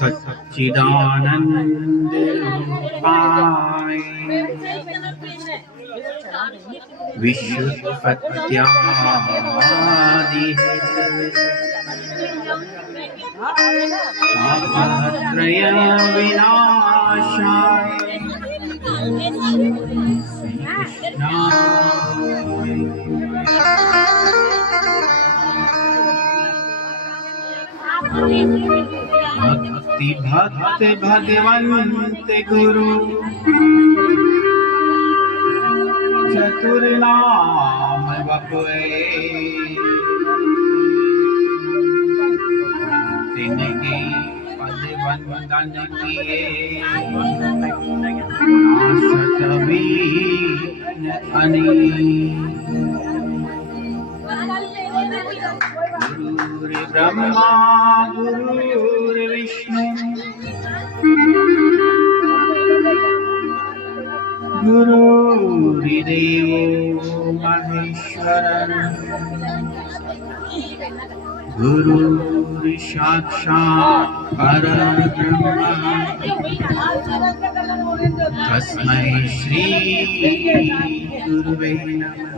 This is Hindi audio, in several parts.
सच्चिदानंद रूपाय विशुद्धपत्यादि तापत्रय विनाशाय भक्ति भक्त भगवंत गुरु चतुर नाम बपुए तिनके पद वंदन किए नाशत वीन अनी गुरुर् ब्रह्मा गुरुर्विष्णु गुरुर्देवो महेश्वर गुरुर् साक्षात् परब्रह्म तस्मै श्री गुरुवे नमः।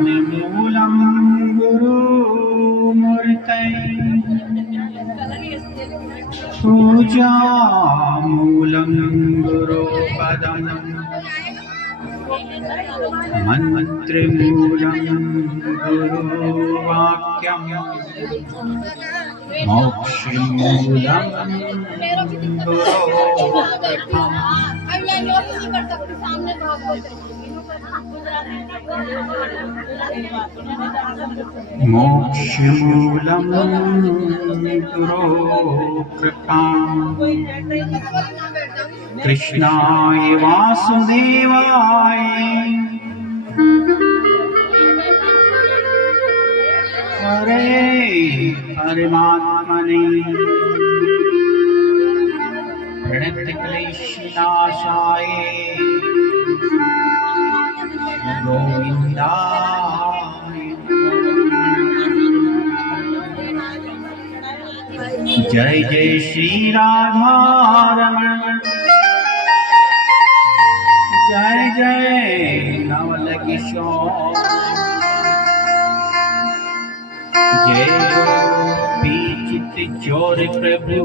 ज्ञानमूलं गुरुमूर्तये पूजामूलं गुरुपदम् मन्त्रमूलं गुरुवाक्यं मोक्षमूलं गुरुकथाम् मोक्षमूलं गुरुकृपाम् कृष्णाय वासुदेवाय हरे परमात्मने प्रणतक्लेशनाशाय गोविंदाय जय जय श्री राधा रमण जय जय नवल किशोर जय गोपी चित चोर प्रभु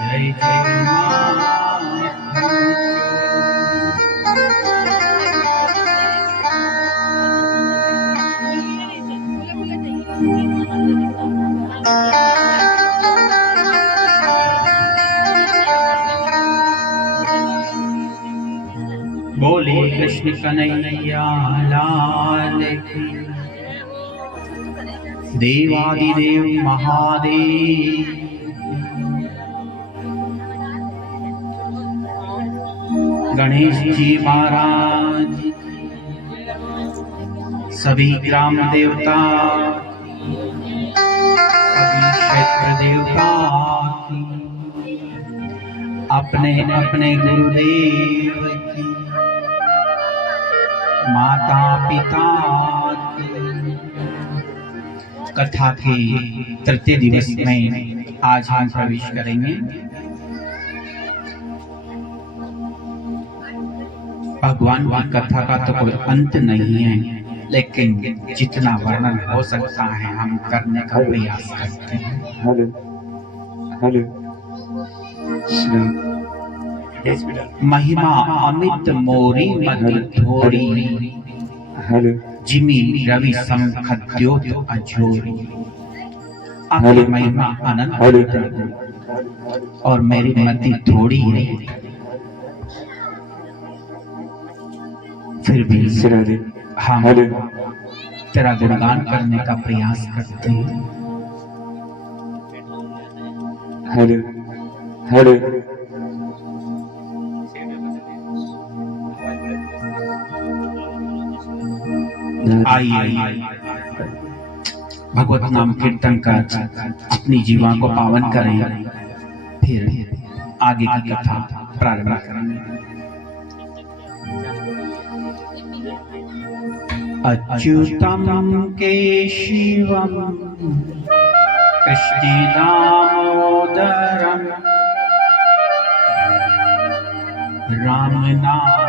जय जय बोले कृष्ण कन्हैया लाल की देवादिदेव महादेव गणेश जी महाराज सभी ग्राम देवता सभी क्षेत्र देवता अपने अपने गुरुदेव की माता पिता की कथा के तृतीय दिवस में आज हम प्रवेश करेंगे। भगवान की कथा का तो कोई अंत नहीं है, लेकिन जितना वर्णन हो सकता है हम करने का प्रयास करते हैं। हेलो हेलो महिमा अमित मोरी मधुर थोड़ी हेलो जिमी रवि समखद्योत अजोरी। आपकी महिमा अनंत और मेरी मति थोड़ी है, फिर भी हम तेरा गुणगान करने का प्रयास करते हैं। हेलो हेलो आइए भगवत नाम कीर्तन कर अपनी जीवा को पावन करें, फिर आगे की कथा प्रारंभ करेंगे। अच्युतं केशवं कृष्णदामोदरं रामनारायणं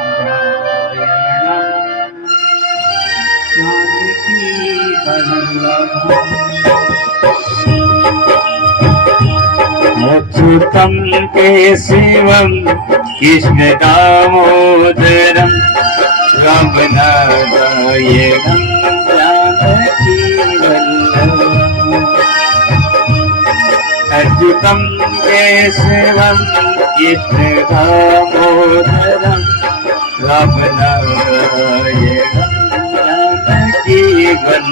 जानकीवल्लभम् अच्युतं केशवं कृष्णदामोदरं रामनारायणं जानकीवल्लभम् अच्युतं केशवं कृष्णदामोदरं रामनारायणं जानकीवल्लभम्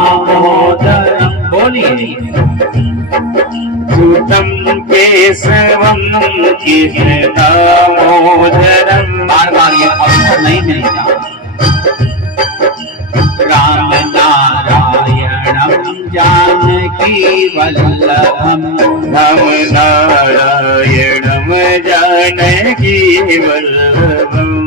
दामोदरम बोलिए अच्युतं केशवं कृष्णदामोदरं बार बार ये अवसर नहीं मिलता राम नारायणम जानकी वल्लभम राम नारायणं जानकी वल्लभम्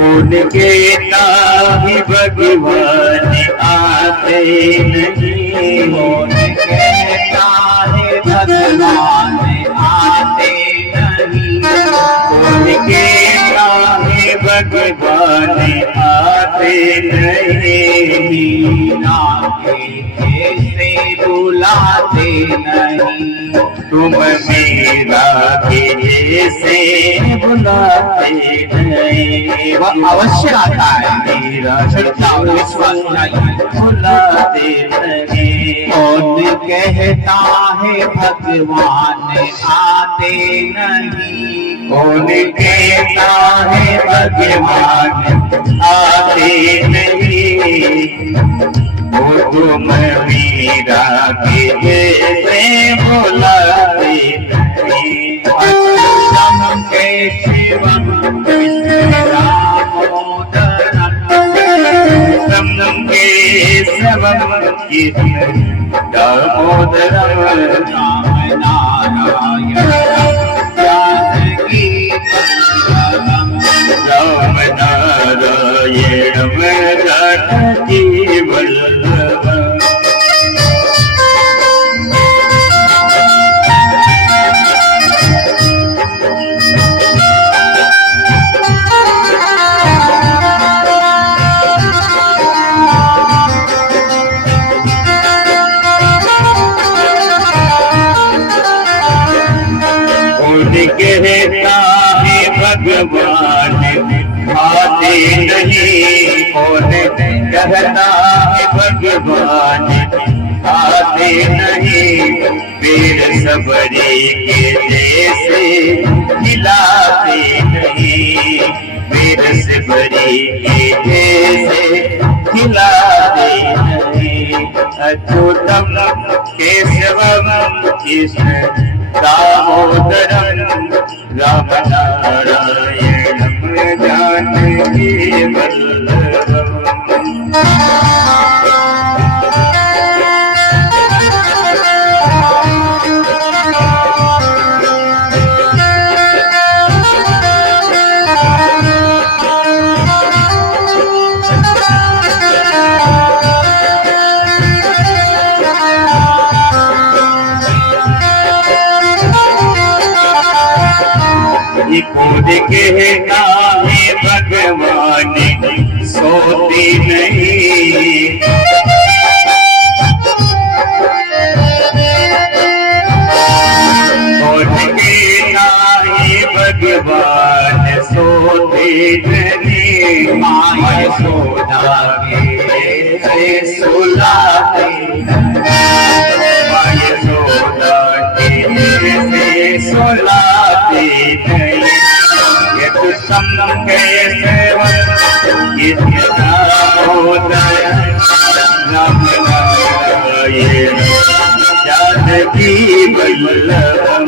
कौन कहता है भगवान आते नहीं कौन कहता है भगवान आते नहीं कौन कहता है भगवान आते नहीं मीरा के जैसे बुलाते नहीं तुम मेरा के जैसे बुलाते नहीं वह अवश्य आता है मेरा श्रद्धा और विश्वास चाहिए बुलाते नहीं कौन कहता है भगवान आते नहीं कौन कहता है भगवान आते नहीं वो तुम मीरा के जैसे बुलाते नहीं अच्युतं केशवं कृष्णदामोदरं कृष्णं केशवं कृष्णदामोदरं रामनारायणं जानकीवल्लभम् रामनारायणं जानकी वल्लभम् कहता है भगवान आते नहीं कौन कहता है भगवान आते नहीं पेड़ सबरी के जैसे हिलाते नहीं पेड़ सबरी के जैसे हिलाते नहीं अच्युतं केशवं कृष्ण दामोदरं रामनारायणं जानकी वल्लभम् खुद कहता है भगवान सोते नहीं अच्युतम केशवम कृष्ण दामोदर राम नारायण जानकी वल्लभम।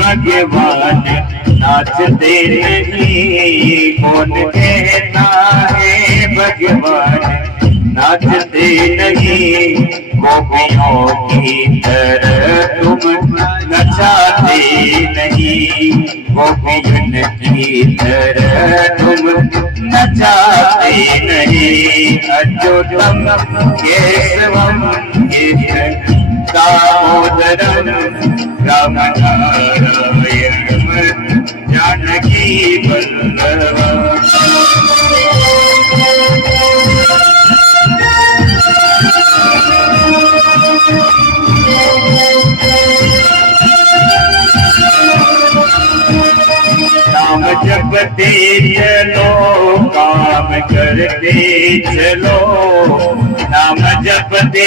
भगवान नाचते नहीं, कौन कहता है भगवान नाचते नहीं। गोपियों की तरह तुम नचाते नहीं, गोपियन की तरह तुम नचाते नहीं। अच्युतम केशवम कृष्ण दामोदरम राम नारायण जानकी वल्लभम। नाम जपते चलो काम करते चलो, नाम जपते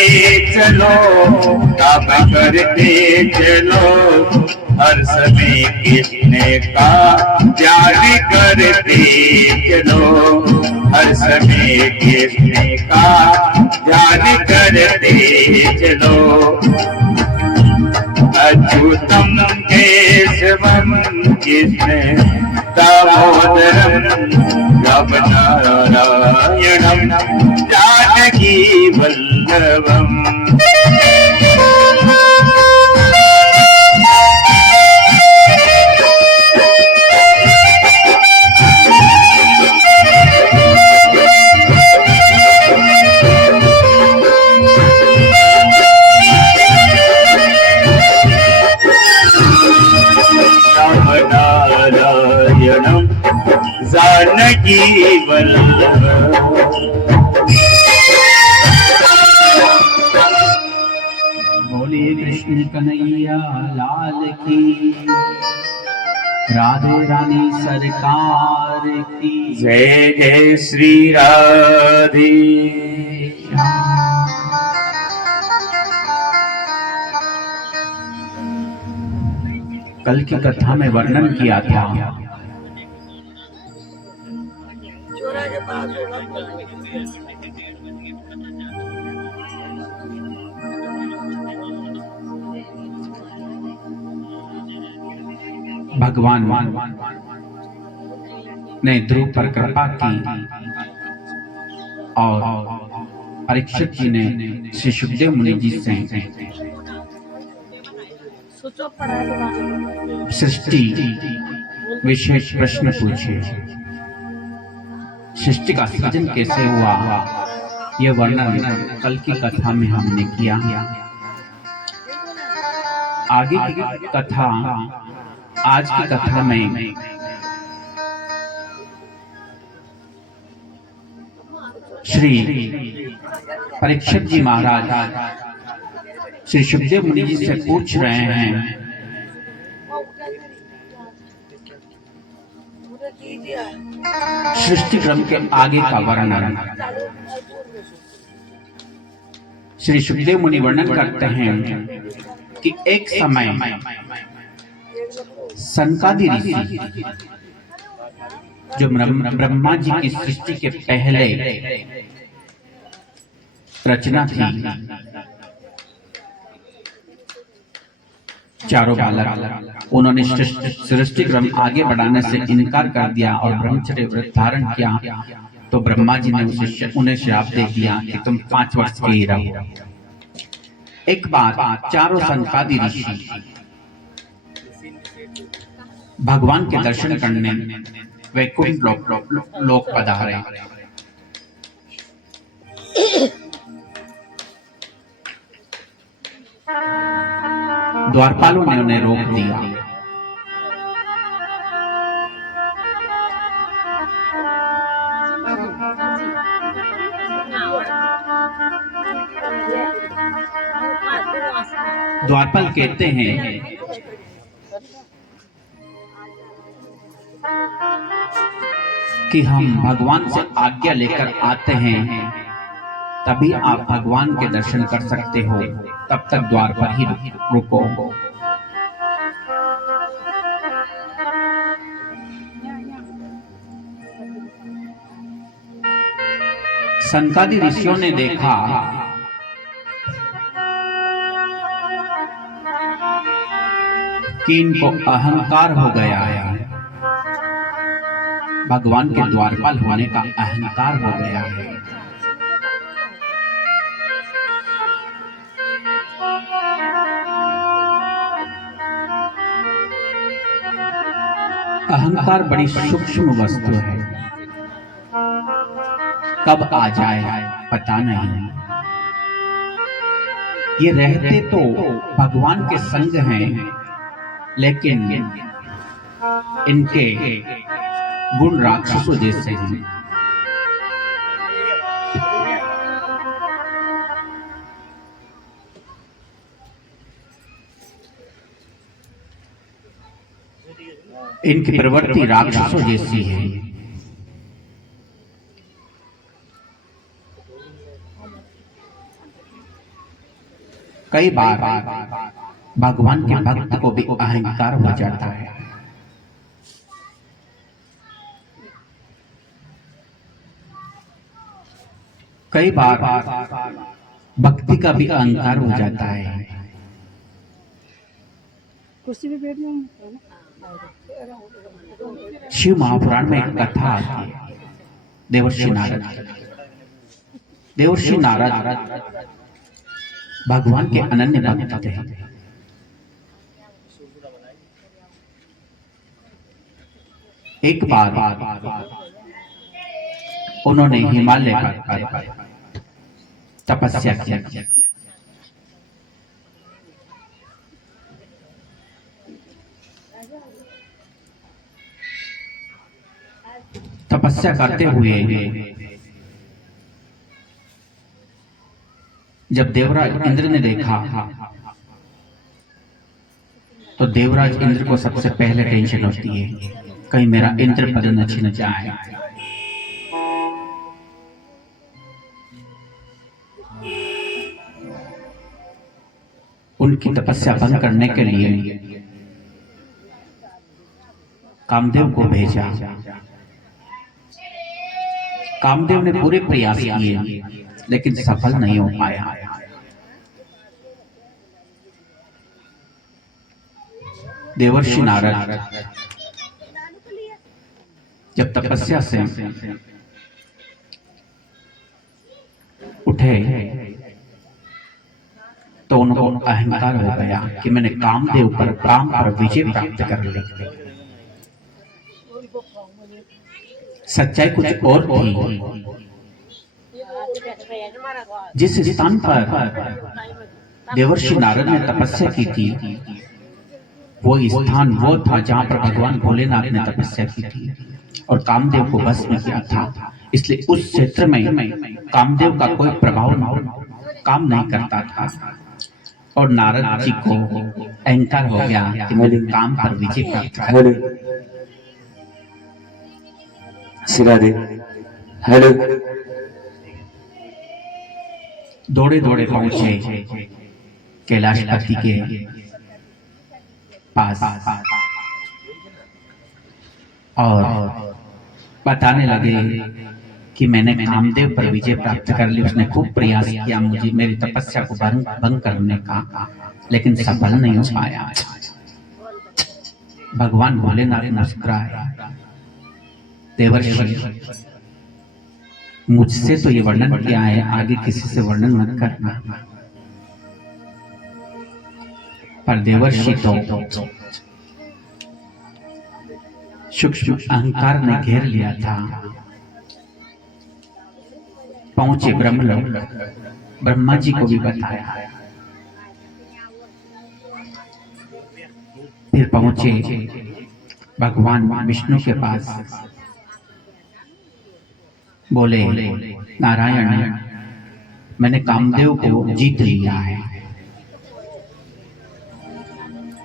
चलो काम करते चलो। हर समय कृष्ण का ध्यान करते चलो, हर समय कृष्ण का ध्यान करते चलो। अच्युतम केशवम कृष्ण दामोदरम राम नारायणम जानकी वल्लभम। जानकी वल्लभ। बोलिए कृष्ण कन्हैया लाल की, राधे रानी सरकार की जय जय श्री राधे। कल की कथा में वर्णन किया था भगवान ने ध्रुव पर कृपा की और परीक्षित जी ने श्री सुखदेव मुनि जी से सृष्टि विशेष प्रश्न पूछे। सृष्टि का सृजन कैसे हुआ, यह वर्णन कल की कथा में हमने किया। आगे की कथा, आज की कथा में श्री परीक्षित जी महाराज श्री सुखदेव मुनि जी से पूछ रहे हैं सृष्टि क्रम के आगे का वर्णन। श्री सुखदेव मुनि वर्णन करते हैं कि एक समय सनकादि ऋषि जो ब्रह्मा जी की सृष्टि के पहले रचना थी, चारों बालक, उन्होंने सृष्टि क्रम आगे बढ़ाने से इनकार कर दिया और ब्रह्मचर्य व्रत धारण किया। तो ब्रह्मा जी ने उन्हें श्राप दे दिया कि तुम 5 वर्ष के ही रहो। एक बार चारों सनकादि ऋषि भगवान के दर्शन करने वैकुंठ लोक पधारे। द्वारपालों ने उन्हें रोक दिया। द्वारपाल कहते हैं कि हम भगवान से आज्ञा लेकर आते हैं, तभी आप भगवान के दर्शन कर सकते हो, तब तक द्वार पर ही रुको। संतादि ऋषियों ने देखा कि इनको अहंकार हो गया है, भगवान के द्वारपाल होने का अहंकार हो गया है। अहंकार बड़ी सूक्ष्म वस्तु है, कब आ जाए पता नहीं। ये रहते तो भगवान के संग हैं, लेकिन इनके गुण राक्षसों जैसे हैं। इनकी प्रवृत्ति राक्षसों जैसी है। कई बार भगवान के भक्त को भी अहंकार हो जाता है। कई बार भक्ति का भी अहंकार हो जाता है। शिव महापुराण में एक कथा आती है, देवर्षि नारद। देवर्षि नारद भगवान के अनन्य भक्त थे। एक बार उन्होंने हिमालय पर तपस्या की। तपस्या करते हुए जब देवराज इंद्र ने देखा, तो देवराज इंद्र को सबसे पहले टेंशन होती है, कहीं मेरा इंद्र पद न छिन जाए। उनकी तपस्या भंग करने के लिए कामदेव को भेजा। कामदेव ने पूरे प्रयास किए, लेकिन सफल नहीं हो पाया। देवर्षि नारद जब तपस्या से उठे, तो उनको अहंकार हो गया कि मैंने कामदेव पर, काम पर विजय प्राप्त कर ली। सच्चाई कुछ और थी। जिस स्थान पर देवर्षि नारद ने तपस्या की थी, वो स्थान वो था जहां पर भगवान भोलेनाथ ने तपस्या की थी और कामदेव को बस में किया था। इसलिए उस क्षेत्र में कामदेव का कोई प्रभाव काम नहीं करता था, और नारद जी को अहंकार हो गया कि मैंने काम पर विजय प्राप्त कर। हेलो, दौड़े दौड़े पहुंचे कैलाशपति के पास और बताने लगे कि मैंने कामदेव पर विजय प्राप्त कर ली। उसने खूब प्रयास किया मुझे मेरी तपस्या को भंग करने का, लेकिन सफल नहीं हो पाया। भगवान भोलेनाथ मुस्कुराए, देवर्षि मुझसे तो ये वर्णन किया है, आगे किसी से वर्णन मत करना। पर देवर्षि तो सूक्ष्म अहंकार ने घेर लिया था। पहुंचे ब्रह्मलोक, ब्रह्मा जी को भी बताया। फिर पहुंचे भगवान विष्णु के पास, बोले नारायण, मैंने कामदेव को जीत लिया है।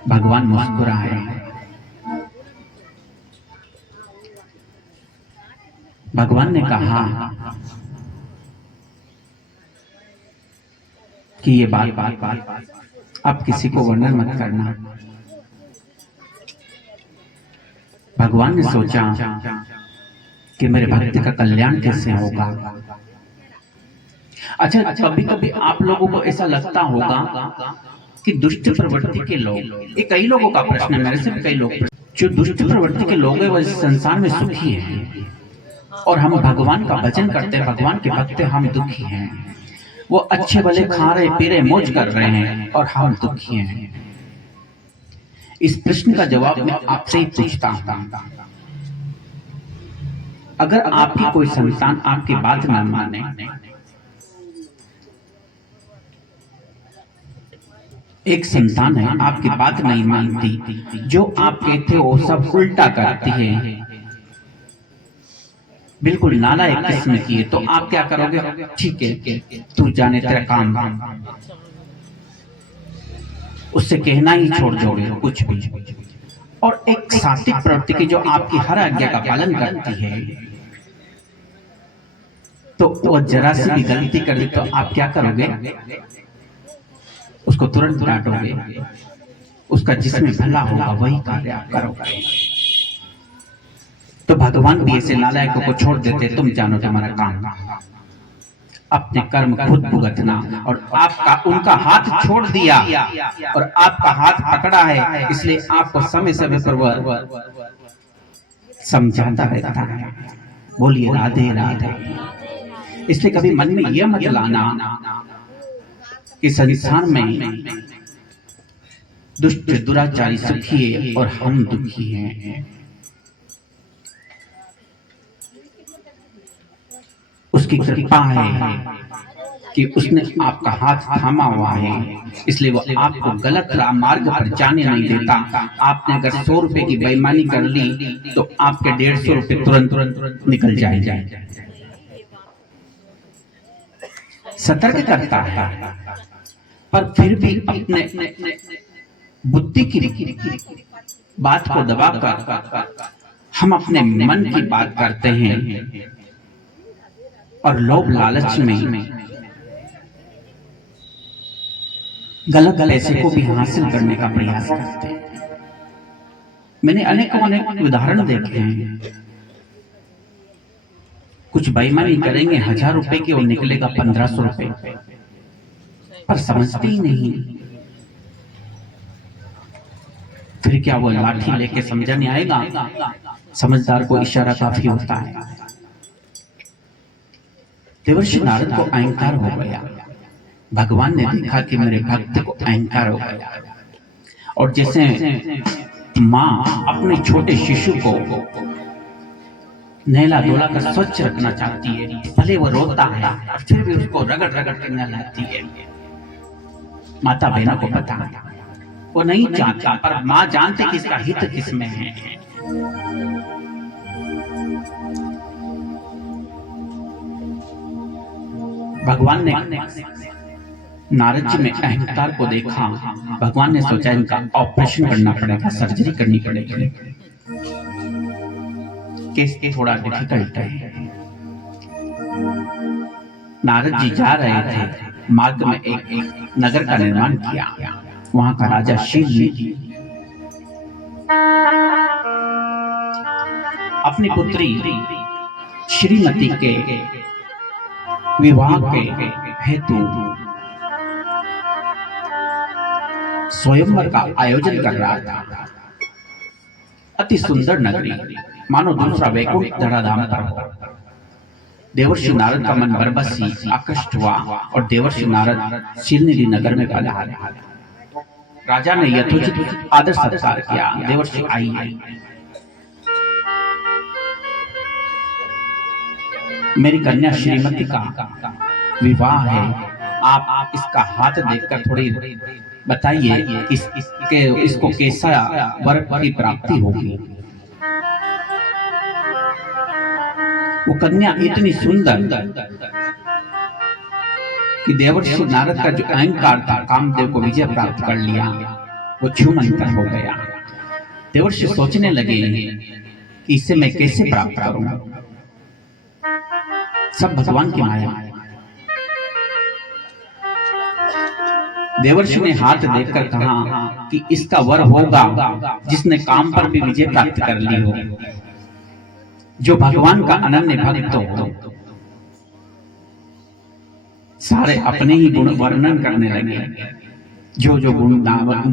भगवान मुस्कुराए। भगवान ने कहा कि ये बात अब किसी को वर्णन मत करना। भगवान ने सोचा कि मेरे भक्त का कल्याण कैसे होगा। अच्छा, कभी कभी आप लोगों को ऐसा लगता होगा कि दुष्ट प्रवृत्ति के लोग, ये कई लोगों का प्रश्न है, मेरे से भी कई लोग, जो दुष्ट प्रवृत्ति के लोग हैं वो इस संसार में सुखी हैं, और हम भगवान का भजन करते हैं, भगवान के भक्त हम दुखी हैं। वो अच्छे भले खा रहे पी रहे मौज कर रहे हैं और हम दुखी हैं। इस प्रश्न का जवाब मैं आपसे ही पूछता हूं। अगर आपकी कोई संतान आपकी बात न माने, एक संतान है आपकी बात नहीं मानती, जो आप कहते हो वो सब उल्टा करती है, बिल्कुल नालायक किस्म की है, तो आप क्या करोगे? ठीक है, तू जाने तेरा काम, उससे कहना ही छोड़ दोगे कुछ भी। और एक सात्विक प्रवृत्ति की जो आपकी हर आज्ञा का पालन करती है, तो वो जरा सी भी गलती कर दे तो आप क्या करोगे? उसको तुरंत डांटोगे, उसका जिसमें भला होगा वही कार्य आप करोगे। तो भगवान भी ऐसे नालायकों को छोड़ देते, तुम जानो तुम्हारा काम, अपने कर्म खुद भुगतना, और आपका उनका हाथ छोड़ दिया और आपका हाथ पकड़ा है, इसलिए आपको समय समय पर वह समझाता रहता है। बोलिए राधे राधे। इसलिए कभी मन में यह मत लाना कि संसार में दुष्ट दुराचारी सुखी है और हम दुखी हैं। उसकी कृपा है कि उसने आपका हाथ थामा हुआ है, इसलिए वो आपको गलत मार्ग पर जाने नहीं देता। आपने अगर 100 रुपए की बेईमानी कर ली तो आपके 150 रुपए तुरंत निकल जाएंगे। सतर्क करता है, पर फिर भी अपने बुद्धि की बात को दबाकर हम अपने मन की बात करते हैं और लोभ लालच में गलत पैसे को भी हासिल करने का प्रयास करते हैं। मैंने अनेक उदाहरण देखे हैं। कुछ बेईमानी करेंगे 1000 रुपए की और निकलेगा 1500 रुपए, पर समझते ही नहीं। फिर क्या वो लाठी लेके समझाने आएगा? समझदार को इशारा काफी होता है। देवर्षि नारद को अहंकार हो गया। भगवान ने देखा कि मेरे भक्त को अहंकार हो गया, और जैसे माँ अपने छोटे शिशु को नहला धोला कर स्वच्छ रखना चाहती है, भले वो रोता है फिर भी उसको रगड़ रगड़ कर नहलाती है। माता बहनों को पता है, वो नहीं चाहता, पर माँ जानते कि इसका हित किसमें है। भगवान ने नारद जी में अहंकार को देखा। भगवान ने सोचा इनका ऑपरेशन करना पड़ेगा, सर्जरी करनी पड़ेगी। केस थोड़ा डिफिकल्ट है। नारद जी जा रहे थे, मार्ग में एक नगर का निर्माण किया। वहां का राजा शिवजी अपनी पुत्री श्रीमती के विवाह के हेतु स्वयंवर का आयोजन कर रहा था। अति सुंदर नगरी, मानो दूसरा वैकुंठ धराधाम पर हो। देवर्षि नारद का मन बरबसी आकृष्ट हुआ और देवर्षि नारद शिवनिधि नगर में पधारे। राजा ने यथोचित आदर सत्कार किया। देवर्षि आई, मेरी कन्या श्रीमती का विवाह है, आप इसका हाथ देखकर थोड़ी बताइए इसको कैसा वर की प्राप्ति होगी। वो कन्या इतनी सुंदर कि देवर्षि नारद का जो अहंकार था, कामदेव को विजय प्राप्त कर लिया। वो छूमंतर हो गया। देवर्षि सोचने लगे कि इसे मैं कैसे प्राप्त करूं। सब भगवान की माया। देवर्षि ने हाथ देखकर कहा कि इसका वर होगा जिसने काम पर भी विजय प्राप्त कर ली हो, जो भगवान का अनन्य भक्त हो। सारे अपने ही गुण वर्णन करने लगे, जो जो गुण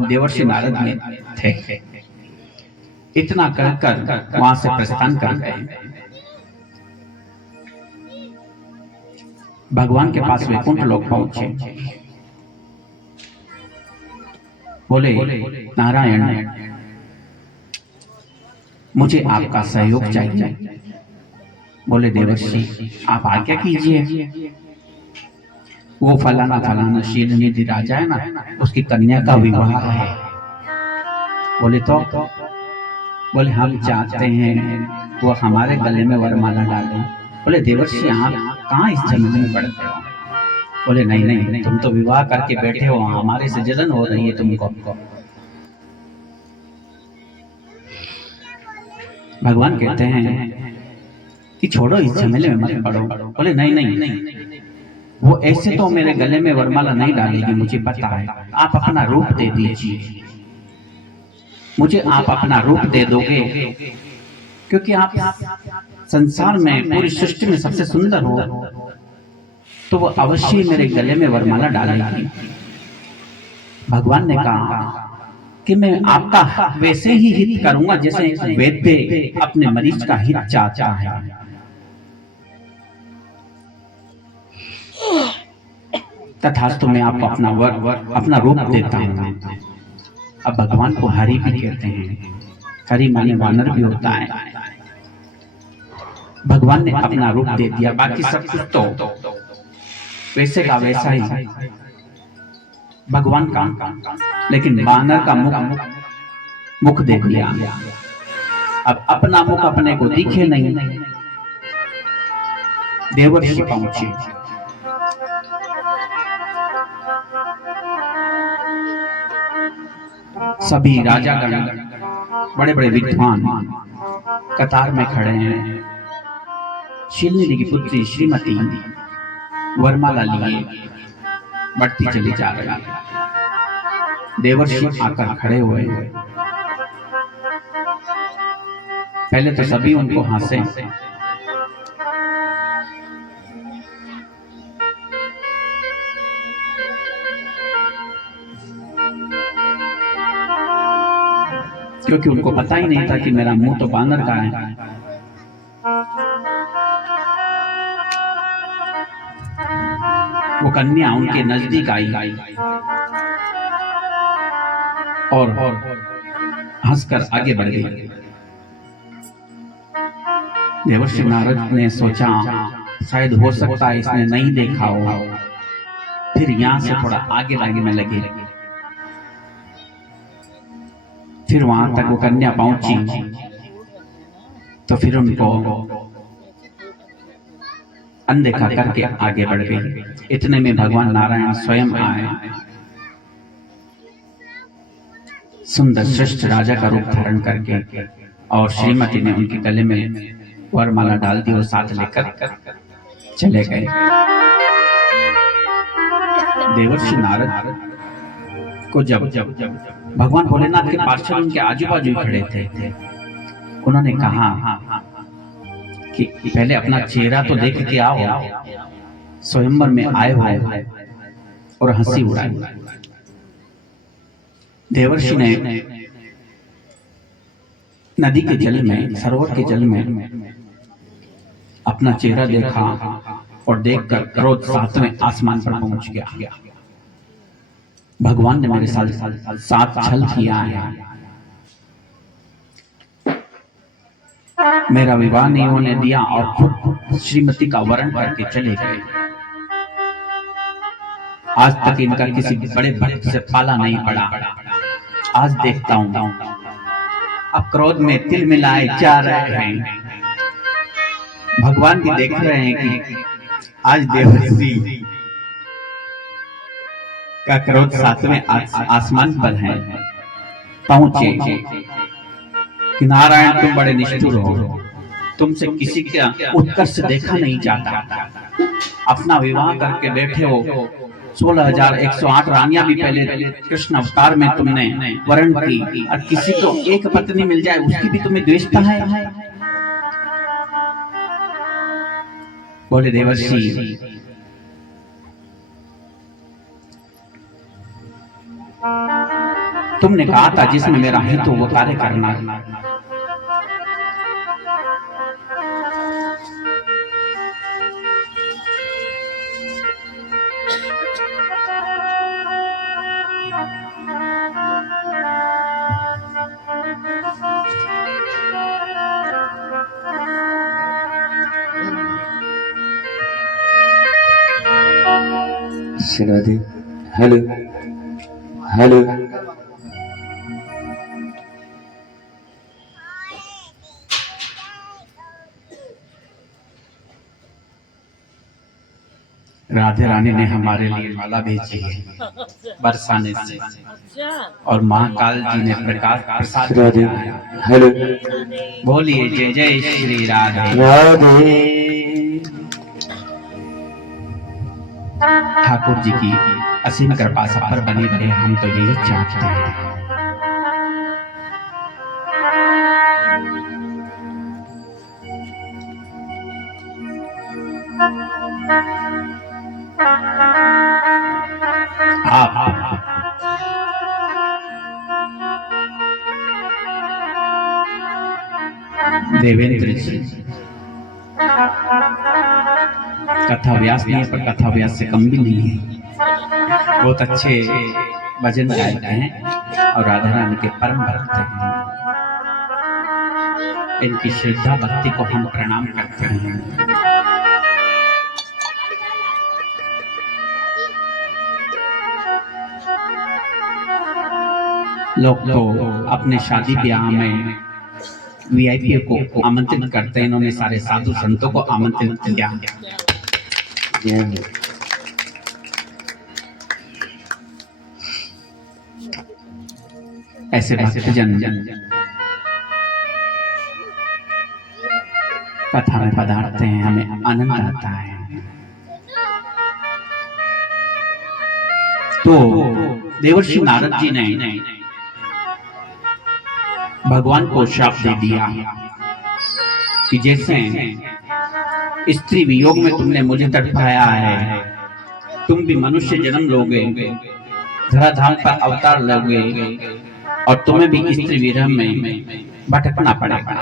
देवर्षि नारद में थे। इतना कहकर वहां से प्रस्थान कर गए। भगवान के पास वैकुंठ लोक पहुंचे। बोले, नारायण, मुझे आपका सहयोग चाहिए। बोले, देवर्षि आप आज्ञा कीजिए। वो फलाना फलाना शीलनिधि राजा है ना, उसकी कन्या का विवाह है। बोले, तो बोले, हम चाहते हैं वो हमारे गले में वरमाला डाले। बोले, देवर्षि आप कहाँ इस झमेले में पड़ते हो। बोले, नहीं नहीं, तुम तो विवाह करके बैठे हो, हमारे से जलन हो रही है तुमको। भगवान कहते हैं कि छोड़ो, इस झमेले में मत पड़ो। बोले, नहीं नहीं, वो ऐसे तो मेरे गले में वरमाला नहीं डालेगी, मुझे पता है। आप अपना रूप दे दीजिए, मुझे आप अपना रूप दे दोगे, क्योंकि आप संसार में पूरी सृष्टि में सबसे सुंदर हो, तो वो अवश्य मेरे गले में वरमाला डालेगी। भगवान ने कहा कि मैं आपका वैसे ही हित करूंगा जैसे वैद्य अपने मरीज का हित चाहता है। तथास्तु मैं आपको अपना अपना रूप देता हूं। अब भगवान को हरि भी कहते हैं। हरि माने वानर भी होता है। भगवान ने अपना रूप दे दिया, बाकी सब कुछ तो वैसे का वैसा ही भगवान का, लेकिन वानर का मुख दे दिया। अब अपना मुख अपने को दिखे नहीं। देवर्षि पहुंचे। सभी राजागण, बड़े बड़े विद्वान कतार में खड़े हैं। शीलनिधि की पुत्री श्रीमती वरमाला लिए बढ़ती चली जा रही है। देवर्षि आकर खड़े हुए। पहले तो सभी उनको हंसे, क्योंकि उनको पता ही नहीं था कि मेरा मुंह तो बानर का है। वो कन्या उनके नजदीक आई और हंसकर आगे बढ़ गई। देवर्षि नारद ने सोचा शायद हो सकता है इसने नहीं देखा हो, फिर यहां से थोड़ा आगे लगने लगे। फिर वहां तक वो कन्या पहुंची तो फिर उनको अनदेखा करके आगे बढ़ गई। इतने में भगवान नारायण स्वयं आए। सुंदर श्रेष्ठ राजा का रूप धारण करके, और श्रीमती ने उनके गले में वरमाला डाल दी और साथ लेकर चले गए। देवर्षि नारद को जब भगवान भोलेनाथ के पार्षद उनके आजू बाजू खड़े थे, उन्होंने कहा कि पहले अपना चेहरा तो देख के आओ, स्वयंवर में आए हुए, और हंसी उड़ाई। देवर्षि ने नदी के जल में, सरोवर के जल में अपना चेहरा देखा और देखकर क्रोध सातवें आसमान पर पहुंच गया। भगवान ने मेरे साथ छल किया है, मेरा विवाह नहीं होने दिया और खुद श्रीमती का वरण करके चले गए। आज तक इनका किसी बड़े भक्त से पाला नहीं पड़ा। आज देखता हूं अब क्रोध में तिल मिलाए जा रहे हैं। भगवान भी देख रहे हैं कि आज देवर्षि का क्रोध सातवें आसमान पर है। पहुंचे कि नारायण तुम बड़े निष्ठुर हो, तुमसे किसी का उत्कर्ष देखा नहीं जाता। अपना विवाह करके बैठे हो, 16,108 रानियां भी पहले कृष्ण अवतार में तुमने वर्ण की, और किसी को एक पत्नी मिल जाए उसकी भी तुम्हें द्वेषता है। बोले देवर्षि, तुमने कहा था जिसमें मेरा हित हो वो कार्य करना। राधे। Hello hello. राधे रानी ने हमारे लिए माला भेजी है बरसाने से, और महाकाल जी ने प्रकाश प्रसाद दिया है। हेलो। बोलिए जय जय श्री राधे राधे। ठाकुर जी की असीम कृपा सब पर बनी रहे, हम तो यही चाहते हैं। आप देवेंद्र जी कथा व्यास नहीं है, पर कथा व्यास से कम भी नहीं है। बहुत अच्छे भजन गायक हैं और राधा रानी के परम भक्त हैं। इनकी श्रद्धा भक्ति को हम प्रणाम करते हैं। लोग तो अपने शादी ब्याह में वीआईपी को आमंत्रित करते हैं, इन्होंने सारे साधु संतों को आमंत्रित किया। ऐसे भक्तजन कथा में पधारते हैं, हमें आनंद आता है। तो देवर्षि नारद जी ने भगवान को शाप दे दिया कि जैसे स्त्री वियोग में तुमने मुझे तड़पाया है, तुम भी मनुष्य जन्म लोगे, धराधाम पर अवतार लोगे, और तुम्हें भी स्त्री विरह में भटकना पड़ेगा।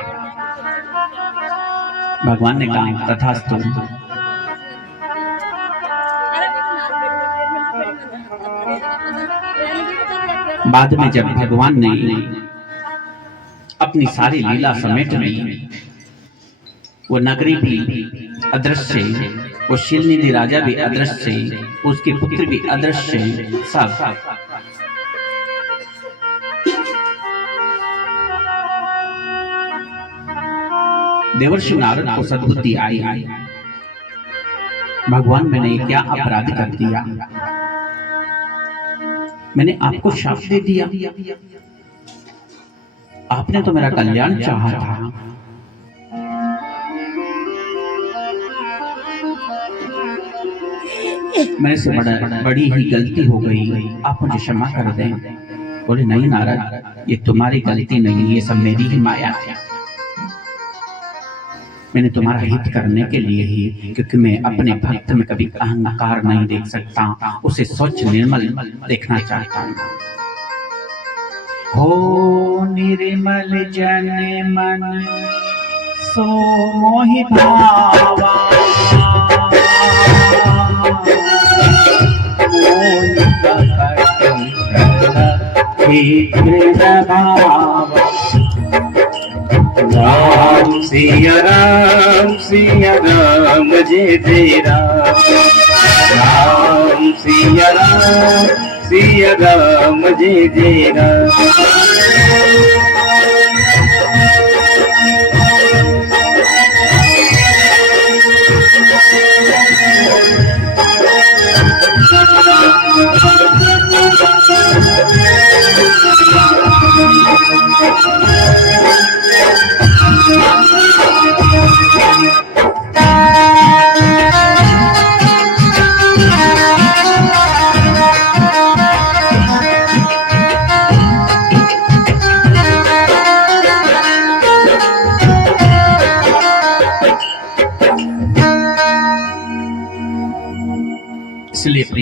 भगवान ने कहा तथास्तु। बाद में जब भगवान ने अपनी सारी लीला समेट ली, वो नगरी भी अदृश्य, वो शिलनिधि राजा भी अदृश्य, उसके पुत्र भी अदृश्य, सब देवर्षि नारद को सद्बुद्धि आई। भगवान मैंने क्या अपराध कर दिया, मैंने आपको शाप दे दिया, आपने तो मेरा कल्याण चाहा था। मेरे से बड़ी ही गलती हो गई, आप मुझे क्षमा कर दें। बोले नहीं नारद, ये तुम्हारी गलती नहीं, ये सब मेरी ही माया थी। मैंने तुम्हारा हित करने के लिए ही, क्योंकि मैं अपने भक्त में कभी अहंकार नहीं देख सकता, उसे स्वच्छ निर्मल देखना चाहता हूँ। हो निर्मल जन मन सो मोहि भावा, मोहि कपट भावा। राम सिया राम जय जय राम। राम सिया राम जय जय राम।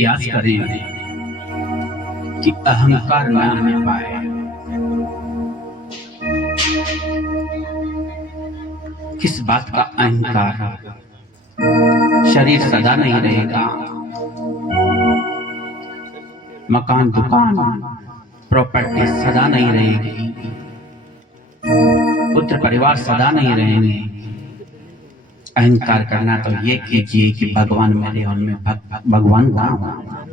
प्रयास करें कि अहंकार न आने पाए। किस बात का अहंकार? शरीर सदा नहीं रहेगा, मकान दुकान प्रॉपर्टी सदा नहीं रहेगी, पुत्र परिवार सदा नहीं रहेंगे। अहंकार करना तो ये कीजिए कि भगवान मेरे और मैं भगवान कहाँ?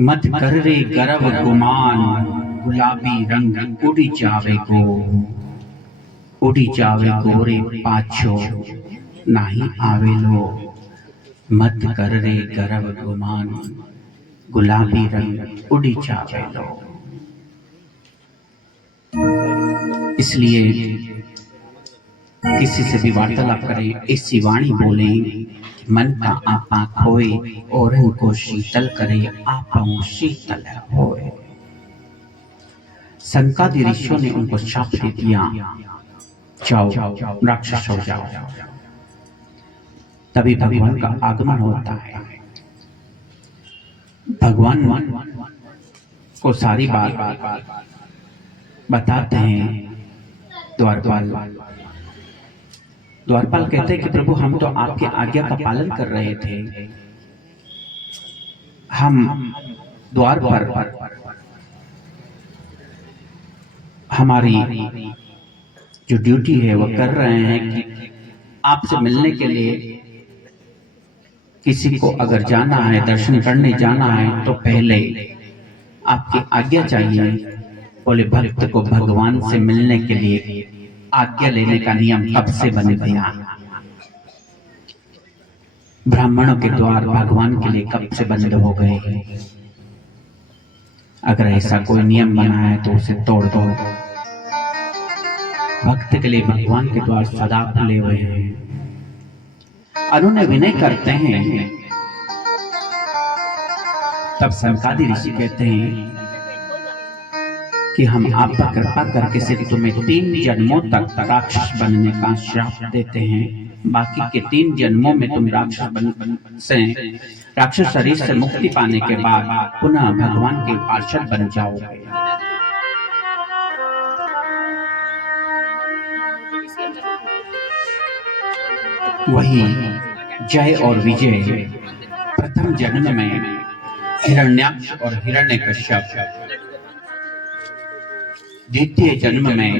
मत कर रे गर्व गुमान, गुलाबी रंग उड़ी जावे गोरे पाछो नहीं आवे लो। मत कर रे गर्व गुमान, गुलाबी रंग उड़ी जावे लो। इसलिए किसी से भी वार्तालाप करें, ऐसी वाणी बोले, मन का आपा खोए और उनको शीतल करे, आपा शीतल होए। संकादि ऋषियों ने उनको शाप दे दिया, जाओ राक्षस हो जाओ। तभी भगवान का आगमन होता है। भगवान को सारी बात बताते हैं। द्वारपाल कहते हैं कि प्रभु हम तो आपके आज्ञा का पालन कर रहे थे, हम द्वार पर हमारी जो ड्यूटी है वो कर रहे हैं कि आपसे मिलने के लिए किसी को अगर जाना है, दर्शन करने जाना है, तो पहले आपकी आज्ञा चाहिए। बोले भक्त को भगवान से मिलने के लिए आज्ञा लेने का नियम कब से बन गया? ब्राह्मणों के द्वार भगवान के लिए कब से बंद हो गए? अगर ऐसा कोई नियम बना है तो उसे तोड़ दो। भक्त के लिए भगवान के द्वार सदा खुले हुए हैं। उन्होंने विनय करते हैं। तब संकादि ऋषि कहते हैं कि हम आप पर कृपा करके सिर्फ तुम्हें 3 जन्मों तक राक्षस बनने का श्राप देते हैं। बाकी के 3 जन्मों में तुम राक्षस शरीर से मुक्ति पाने के बाद पुनः भगवान के पार्षद बन जाओगे। वही जय और विजय प्रथम जन्म में हिरण्याक्ष और हिरण्यकश्यप, द्वितीय जन्म में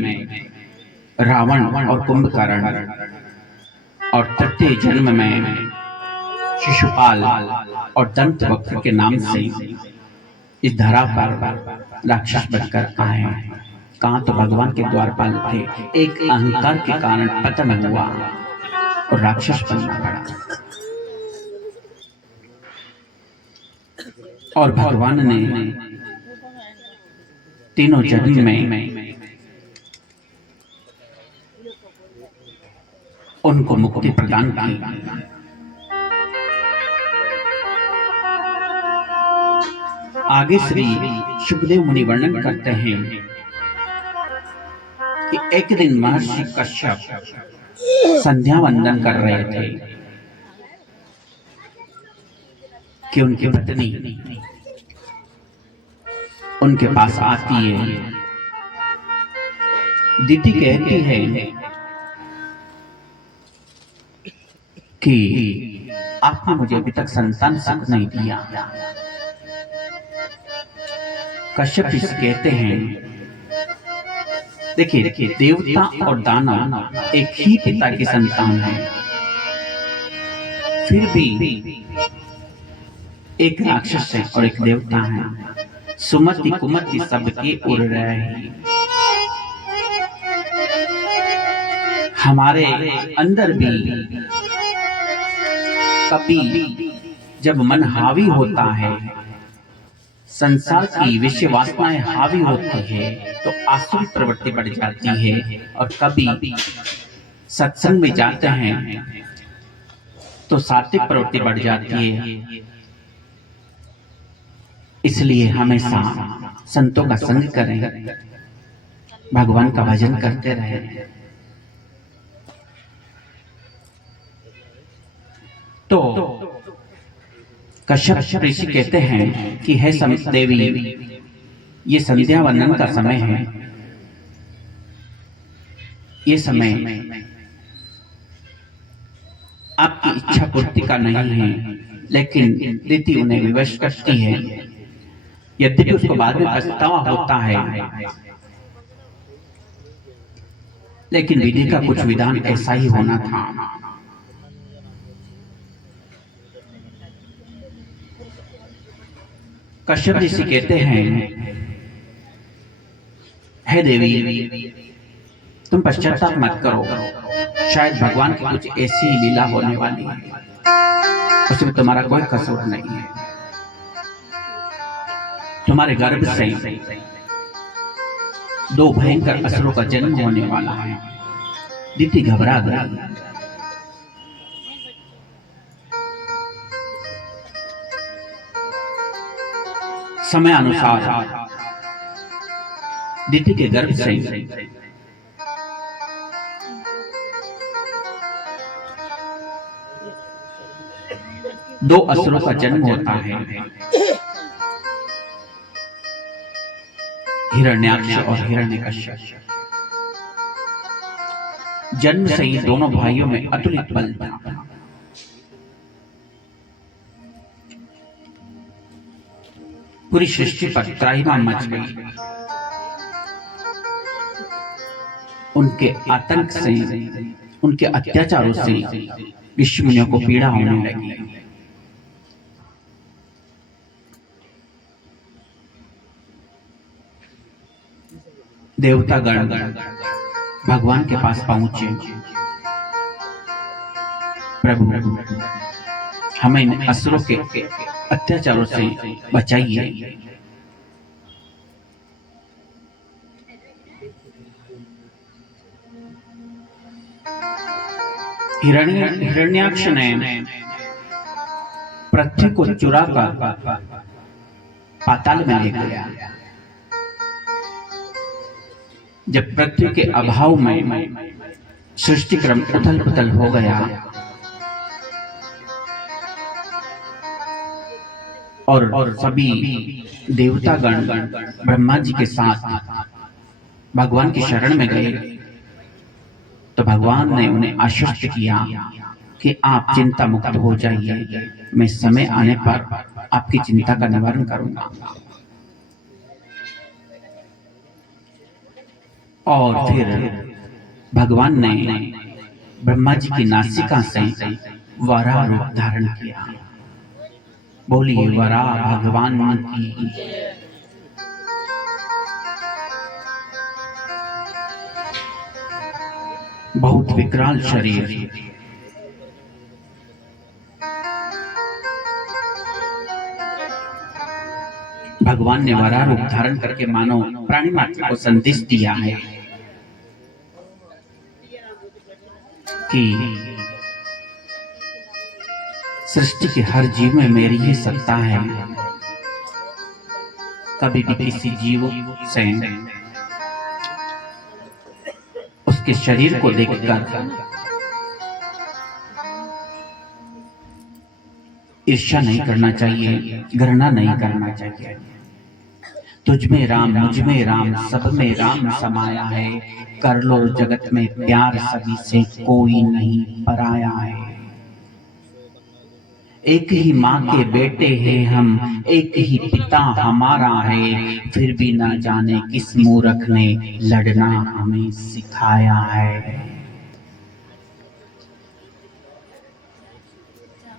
रावण और कुंभकर्ण, और तृतीय जन्म में शिशुपाल और दंतवक्र के नाम से इस धरा पर राक्षस बनकर आए। कहाँ तो भगवान के द्वारपाल थे, एक अहंकार के कारण पतन हुआ और राक्षस बनना पड़ा। और भगवान ने तीनों जन्म में उनको मुक्ति प्रदान की। आगे श्री सुखदेव मुनि वर्णन करते हैं कि एक दिन महर्षि कश्यप संध्या वंदन कर रहे थे कि उनकी पत्नी उनके पास आती है। दीदी कहती है कि आपने मुझे अभी तक संतान सुख नहीं दिया। कश्यप जी कहते हैं, देखिए देवता और दानव एक ही पिता की संतान है, फिर भी एक राक्षस है और एक देवता है। सुमति कुमति सबके उड़ रहे हैं। हमारे अंदर भी कभी जब मन हावी होता है, संसार की विषय वासनाएं हावी होती है, तो आसुरी प्रवृत्ति बढ़ जाती है। और कभी सत्संग में जाते हैं तो सात्विक प्रवृत्ति बढ़ जाती है। इसलिए हमेशा संतों का संग करें, भगवान का भजन करते रहें। तो कश्यप ऋषि कहते हैं कि हे समित देवी, ये संध्या वंदन का समय है। ये समय आपकी इच्छा पूर्ति का नहीं है, लेकिन रीति उन्हें विवश करती है। यद्यपि उसको बाद में पछतावा होता है, लेकिन विधि का कुछ विधान ऐसा ही होना था। कश्यप ऋषि कहते हैं, हे देवी, तुम पश्चाताप मत करो। शायद भगवान की कुछ ऐसी लीला होने वाली है, उसमें तुम्हारा कोई कसूर नहीं है। तुम्हारे गर्भ से 2 भयंकर असुरों का जन्म होने वाला है। दिति घबरा गई। समय अनुसार दिति के गर्भ से 2 असुरों का जन्म होता है, हिरण्याक्ष और हिरण्यकश्यप। जन्म से ही दोनों भाइयों में अतुलित बल था। पूरी सृष्टि पर त्राहिमाम मच गई। उनके आतंक से, उनके अत्याचारों से ऋषि मुनियों को पीड़ा होने लगी। देवतागण भगवान के पास पहुंचे। प्रभु, हमें इन असुरों के अत्याचारों से बचाइए। हिरण्याक्ष ने पृथ्वी को चुरा कर पाताल में ले गया। जब पृथ्वी के अभाव में सृष्टि क्रम उथल पुथल हो गया और सभी देवतागण ब्रह्मा जी के साथ भगवान की शरण में गए, तो भगवान ने उन्हें आश्वस्त किया कि आप चिंता मुक्त हो जाइए, मैं समय आने पर आपकी चिंता का निवारण करूंगा। और फिर भगवान ने ब्रह्मा जी की नासिका से वराह रूप धारण किया। बोलिए वराह भगवान की। बहुत विकराल शरीर, भगवान ने वराह रूप धारण करके मानो प्राणी मात्र को संदेश दिया है कि सृष्टि के हर जीव में मेरी ही सत्ता है। कभी भी किसी जीव से उसके शरीर को देखकर ईर्ष्या नहीं करना चाहिए, घृणा नहीं करना चाहिए। तुझ में राम, मुझ में राम, सब में राम समाया है। कर लो जगत में प्यार, सभी से कोई नहीं पराया है। एक ही माँ के बेटे हैं हम, एक ही पिता हमारा है, फिर भी ना जाने किस मूर्ख ने लड़ना हमें सिखाया है।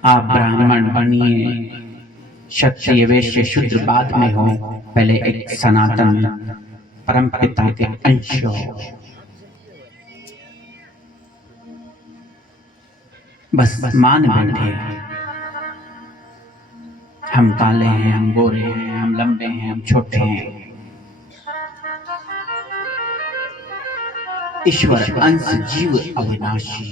आप ब्राह्मण बनिए, क्षत्रिय वैश्य शूद्र बाद में हो, पहले एक सनातन परम पिता के अंश हो। बस मान बैठे, हम काले हैं, हम गोरे हैं, हम लंबे हैं, हम छोटे हैं। ईश्वर अंश जीव अविनाशी।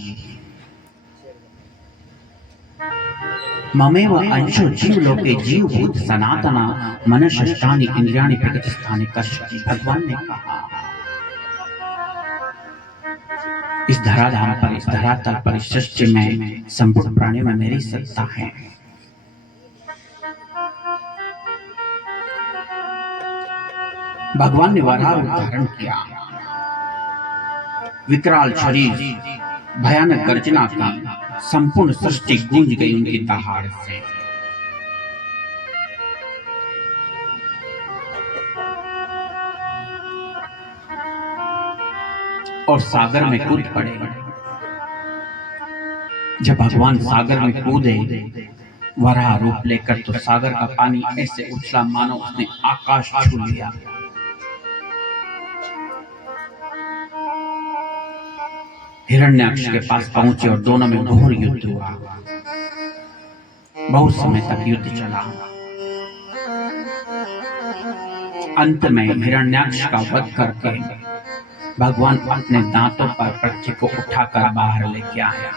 ममेव अंशो जीव लोके जीव भूत सनातना मनश्ष्टानि इंद्रियाणि प्रकृतिस्थानि कर्षति। भगवान ने कहा इस धराधाम पर, इस धरातल पर, इस सृष्टि में, संपूर्ण प्राणियों में मेरी सत्ता है। भगवान ने वराह रूप धारण किया। विकराल शरीर, भयानक गर्जना की, संपूर्ण सृष्टि गूंज गई उनकी दहाड़ से। और सागर में कूद पड़े। जब भगवान सागर में कूदे वराह रूप लेकर, तो सागर का पानी ऐसे उछला मानो उसने आकाश छू लिया। हिरण्याक्ष के पास पहुंचे और दोनों में घोर युद्ध हुआ। बहुत समय तक युद्ध चला। अंत में हिरण्याक्ष का वध करके भगवान अपने दांतों पर पृथ्वी को उठाकर बाहर लेके आया।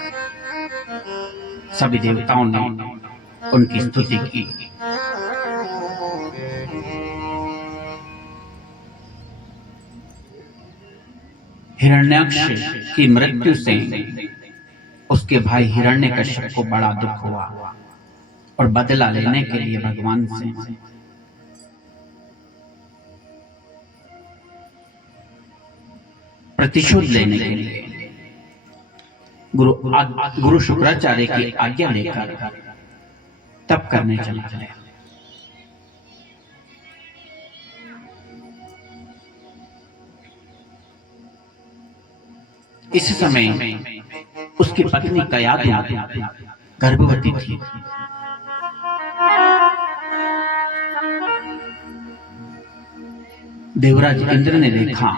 सभी देवताओं ने उनकी स्तुति की। हिरण्याक्ष की मृत्यु से उसके भाई हिरण्यकश्यप को बड़ा दुख हुआ और बदला लेने के लिए भगवान से प्रतिशोध लेने के लिए गुरु शुक्राचार्य की आज्ञा लेकर तप करने चला गया। इस समय उसकी पत्नी कयाधु गर्भवती थी। देवराज इंद्र ने देखा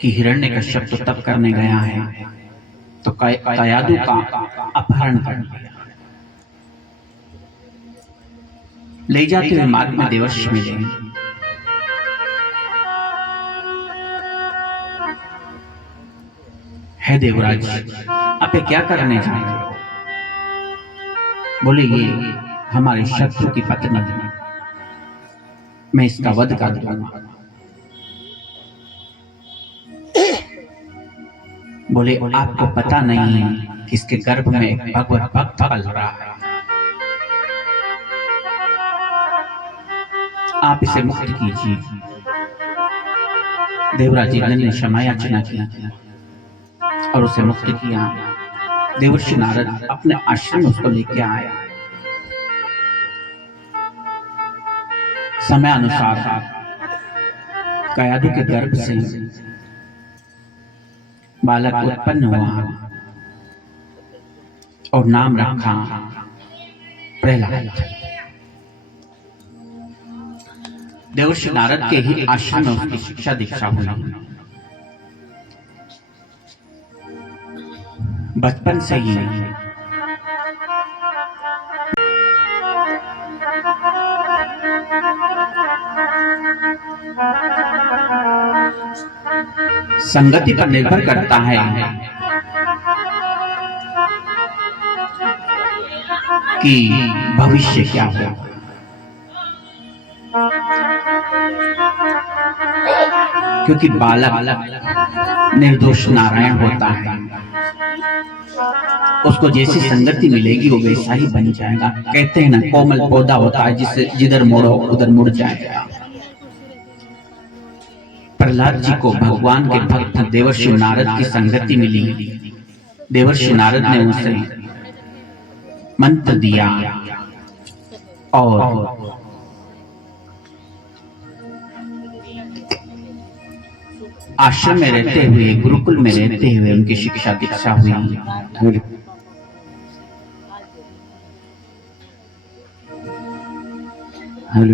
कि हिरण्यकश्यप तो तप करने गया है, तो कयाधु का अपहरण कर लिया। ले जाते हुए मार्ग में देवर्षि मिले। है देवराज, आप क्या करने जा रहे हो? बोले ये हमारे शत्रु की पत्नी है, मैं इसका वध कर दूंगा। बोले आपको पता नहीं कि इसके गर्भ में एक भगवत भक्त पल रहा है, आप इसे मुक्त कीजिए। देवराज इंद्र ने क्षमा याचना की और उसे मुक्त किया। देवर्षि नारद अपने आश्रम उसको लेके आया। समय अनुसार कयाधु के गर्भ से बालक उत्पन्न हुआ और नाम रखा प्रहलाद। देवर्षि नारद के ही आश्रम में उसकी शिक्षा दीक्षा हुई। बचपन से ही संगति पर निर्भर करता है कि भविष्य क्या हो। क्योंकि बालक निर्दोष नारायण होता है, उसको जैसी संगति मिलेगी वो वैसा ही बन जाएगा। कहते हैं ना, कोमल पौधा होता है जिसे जिधर मोड़ो उधर मुड़ जाएगा। प्रहलाद जी को भगवान के भक्त देवर्षि नारद की संगति मिली। देवर्षि नारद ने उसे मंत्र दिया और आश्रम में रहते हुए, गुरुकुल में रहते हुए उनकी शिक्षा दीक्षा हुई।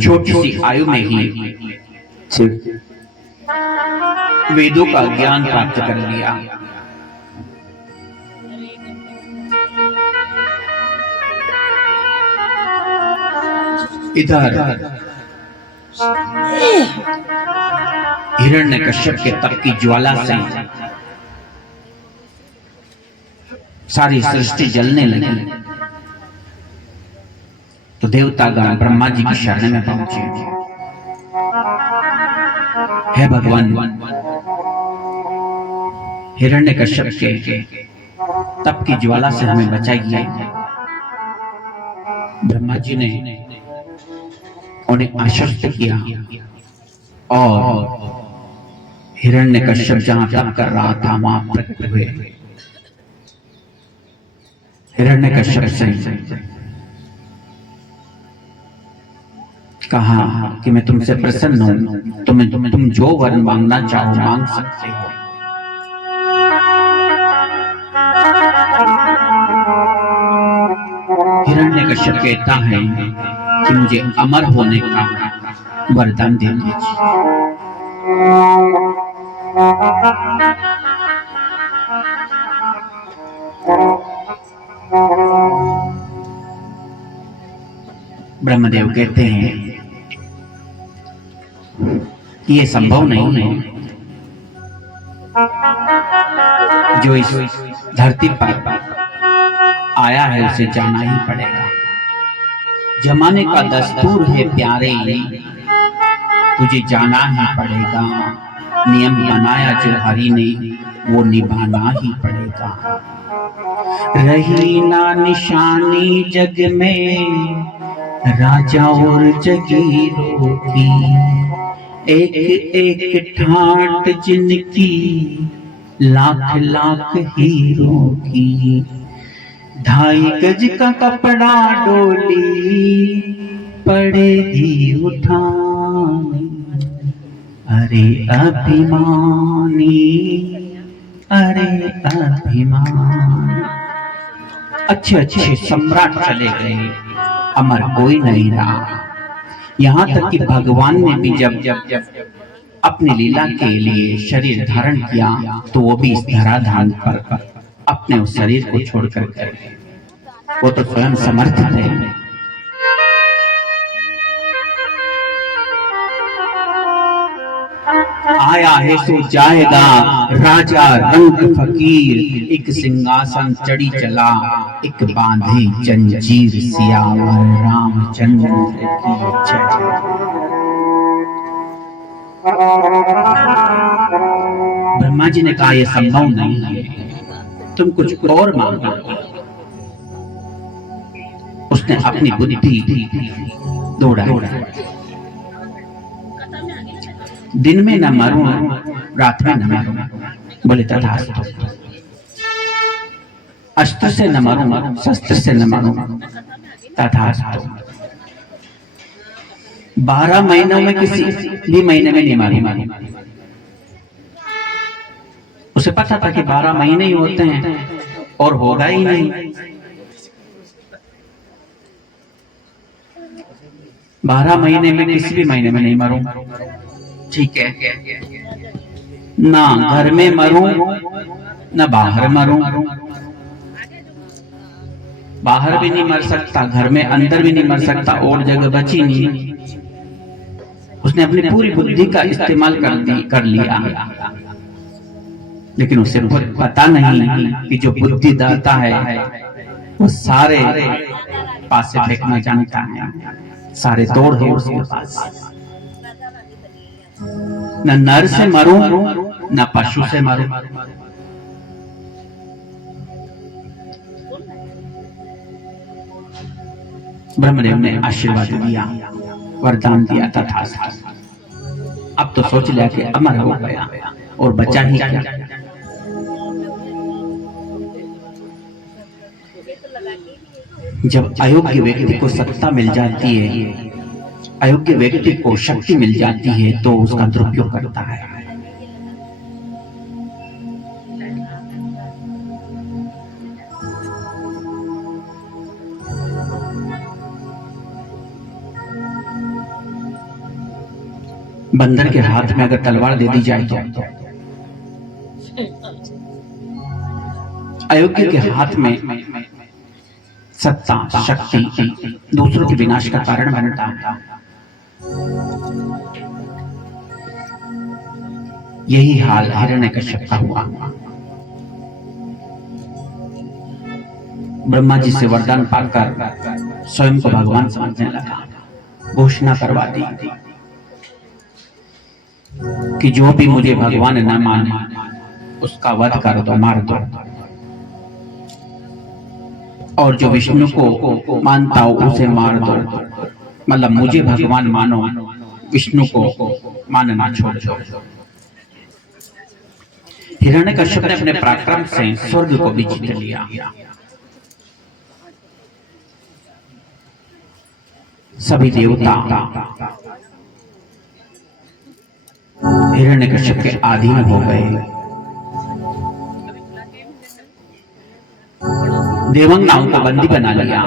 छोटी सी आयु में ही वेदों का ज्ञान प्राप्त कर लिया। इधर हिरण्यकश्यप के तप की ज्वाला से सारी सृष्टि जलने लगी। तो देवतागण ब्रह्मा जी की शरण में पहुंचे। हे भगवान, हिरण्यकश्यप के तप की ज्वाला से हमें बचाइए। ब्रह्मा जी ने उन्हें आश्वस्त किया और हिरण्यकश्यप जहां तप कर रहा था वहां प्रकट हुए। हिरण्यकश्यप से कहा कि मैं तुमसे प्रसन्न हूं, तुम जो वर मांगना चाहो मांग सकते हो। हिरण्यकश्यप कहता है कि मुझे अमर होने का वरदान दे दीजिए। ब्रह्मदेव कहते हैं कि ये संभव नहीं है, जो इस धरती पर आया है उसे जाना ही पड़ेगा। जमाने का दस्तूर है प्यारे, तुझे जाना ही पड़ेगा। नियम बनाया जो हरि ने वो निभाना ही पड़ेगा। रही ना निशानी जग में राजा और जगीरों की, एक एक ठाट जिनकी लाख लाख हीरों की। 2.5 गज का कपड़ा डोली पड़ेगी उठानी, अरे अभिमानी, अरे अभिमानी। अच्छे अच्छे सम्राट चले गए, अमर कोई नहीं रहा। यहाँ तक कि भगवान ने भी जब अपनी लीला के लिए शरीर धारण किया तो वो भी इस धराधाम पर अपने उस शरीर को छोड़कर गए। वो तो स्वयं समर्थ है। आया है सो जाएगा राजा रंग फकीर, एक सिंहासन चढ़ी चला, एक बांधे जंजीर, सियावर रामचंद्र की जय। ब्रह्मा जी ने कहा यह संभव नहीं है, तुम कुछ और मांगो। उसने अपनी बुद्धि दौड़ाई, दिन में न मरूं रात में न मरूं, बोले तथास्तु। अस्त्र से न मरूं शस्त्र से न मरूं, तथास्तु। 12 महीनों में किसी भी महीने में नहीं मारूं। उसे पता था कि 12 महीने ही होते हैं और होगा ही नहीं। 12 महीने में किसी भी महीने में नहीं मरूं, ठीक है। ना घर में मरूं ना बाहर मरूं, बाहर भी नहीं मर सकता, घर में अंदर भी नहीं मर सकता, और जगह बची नहीं। उसने अपनी पूरी बुद्धि का इस्तेमाल कर लिया, लेकिन उसे पता नहीं कि जो बुद्धि दाता है वो सारे पासे फेंकना जानता है, सारे तोड़ है उसके पास। न नर से मरूं न पशु से मरूं। ब्रह्मदेव ने आशीर्वाद दिया, वरदान दिया, तथास्तु। अब तो सोच लिया कि अमर हो गया और बचा ही क्या। जब अयोग्य व्यक्ति को सत्ता मिल जाती है, अयोग्य व्यक्ति को शक्ति मिल जाती है, तो उसका दुरुपयोग करता है। बंदर के हाथ में अगर तलवार दे दी जाए तो अयोग्य के हाथ में सत्ता शक्ति दूसरों के विनाश का कारण बनता है। यही हाल हिरण्यकश्यप का हुआ। ब्रह्मा जी से वरदान पाकर स्वयं को भगवान समझने लगा, घोषणा करवा दी कि जो भी मुझे भगवान न माने उसका वध कर दो, मार दो। और जो विष्णु को मानता हो उसे मार दो, मतलब मुझे भगवान मानो, विष्णु को मानना छोड़ दो। हिरण्यकश्यप ने अपने पराक्रम से स्वर्ग को भी जीत लिया। सभी देवता हिरण्यकश्यप के अधीन हो गए। देवंगनाओं को बंदी बना लिया।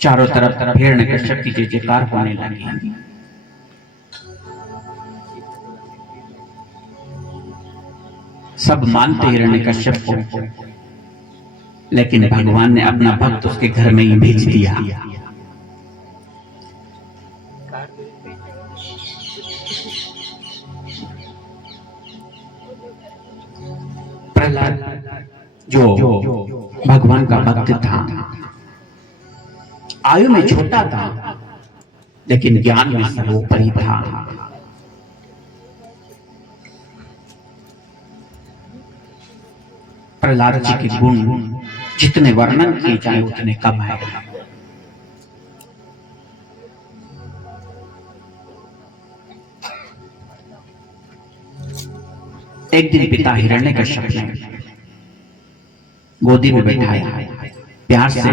चारों तरफ हिरण्यकश्यप की जय जयकार होने लगी। सब मानते हिरण्यकश्यप को, लेकिन भगवान ने अपना भक्त उसके घर में ही भेज दिया। प्रहलाद जो भगवान का भक्त था, आयु में छोटा था लेकिन ज्ञान में सर्वोपरि था। प्रहलाद जी के गुण जितने वर्णन किए जाए उतने कम है। एक दिन पिता हिरण्यकश्यप ने गोदी में बैठाया, प्यार से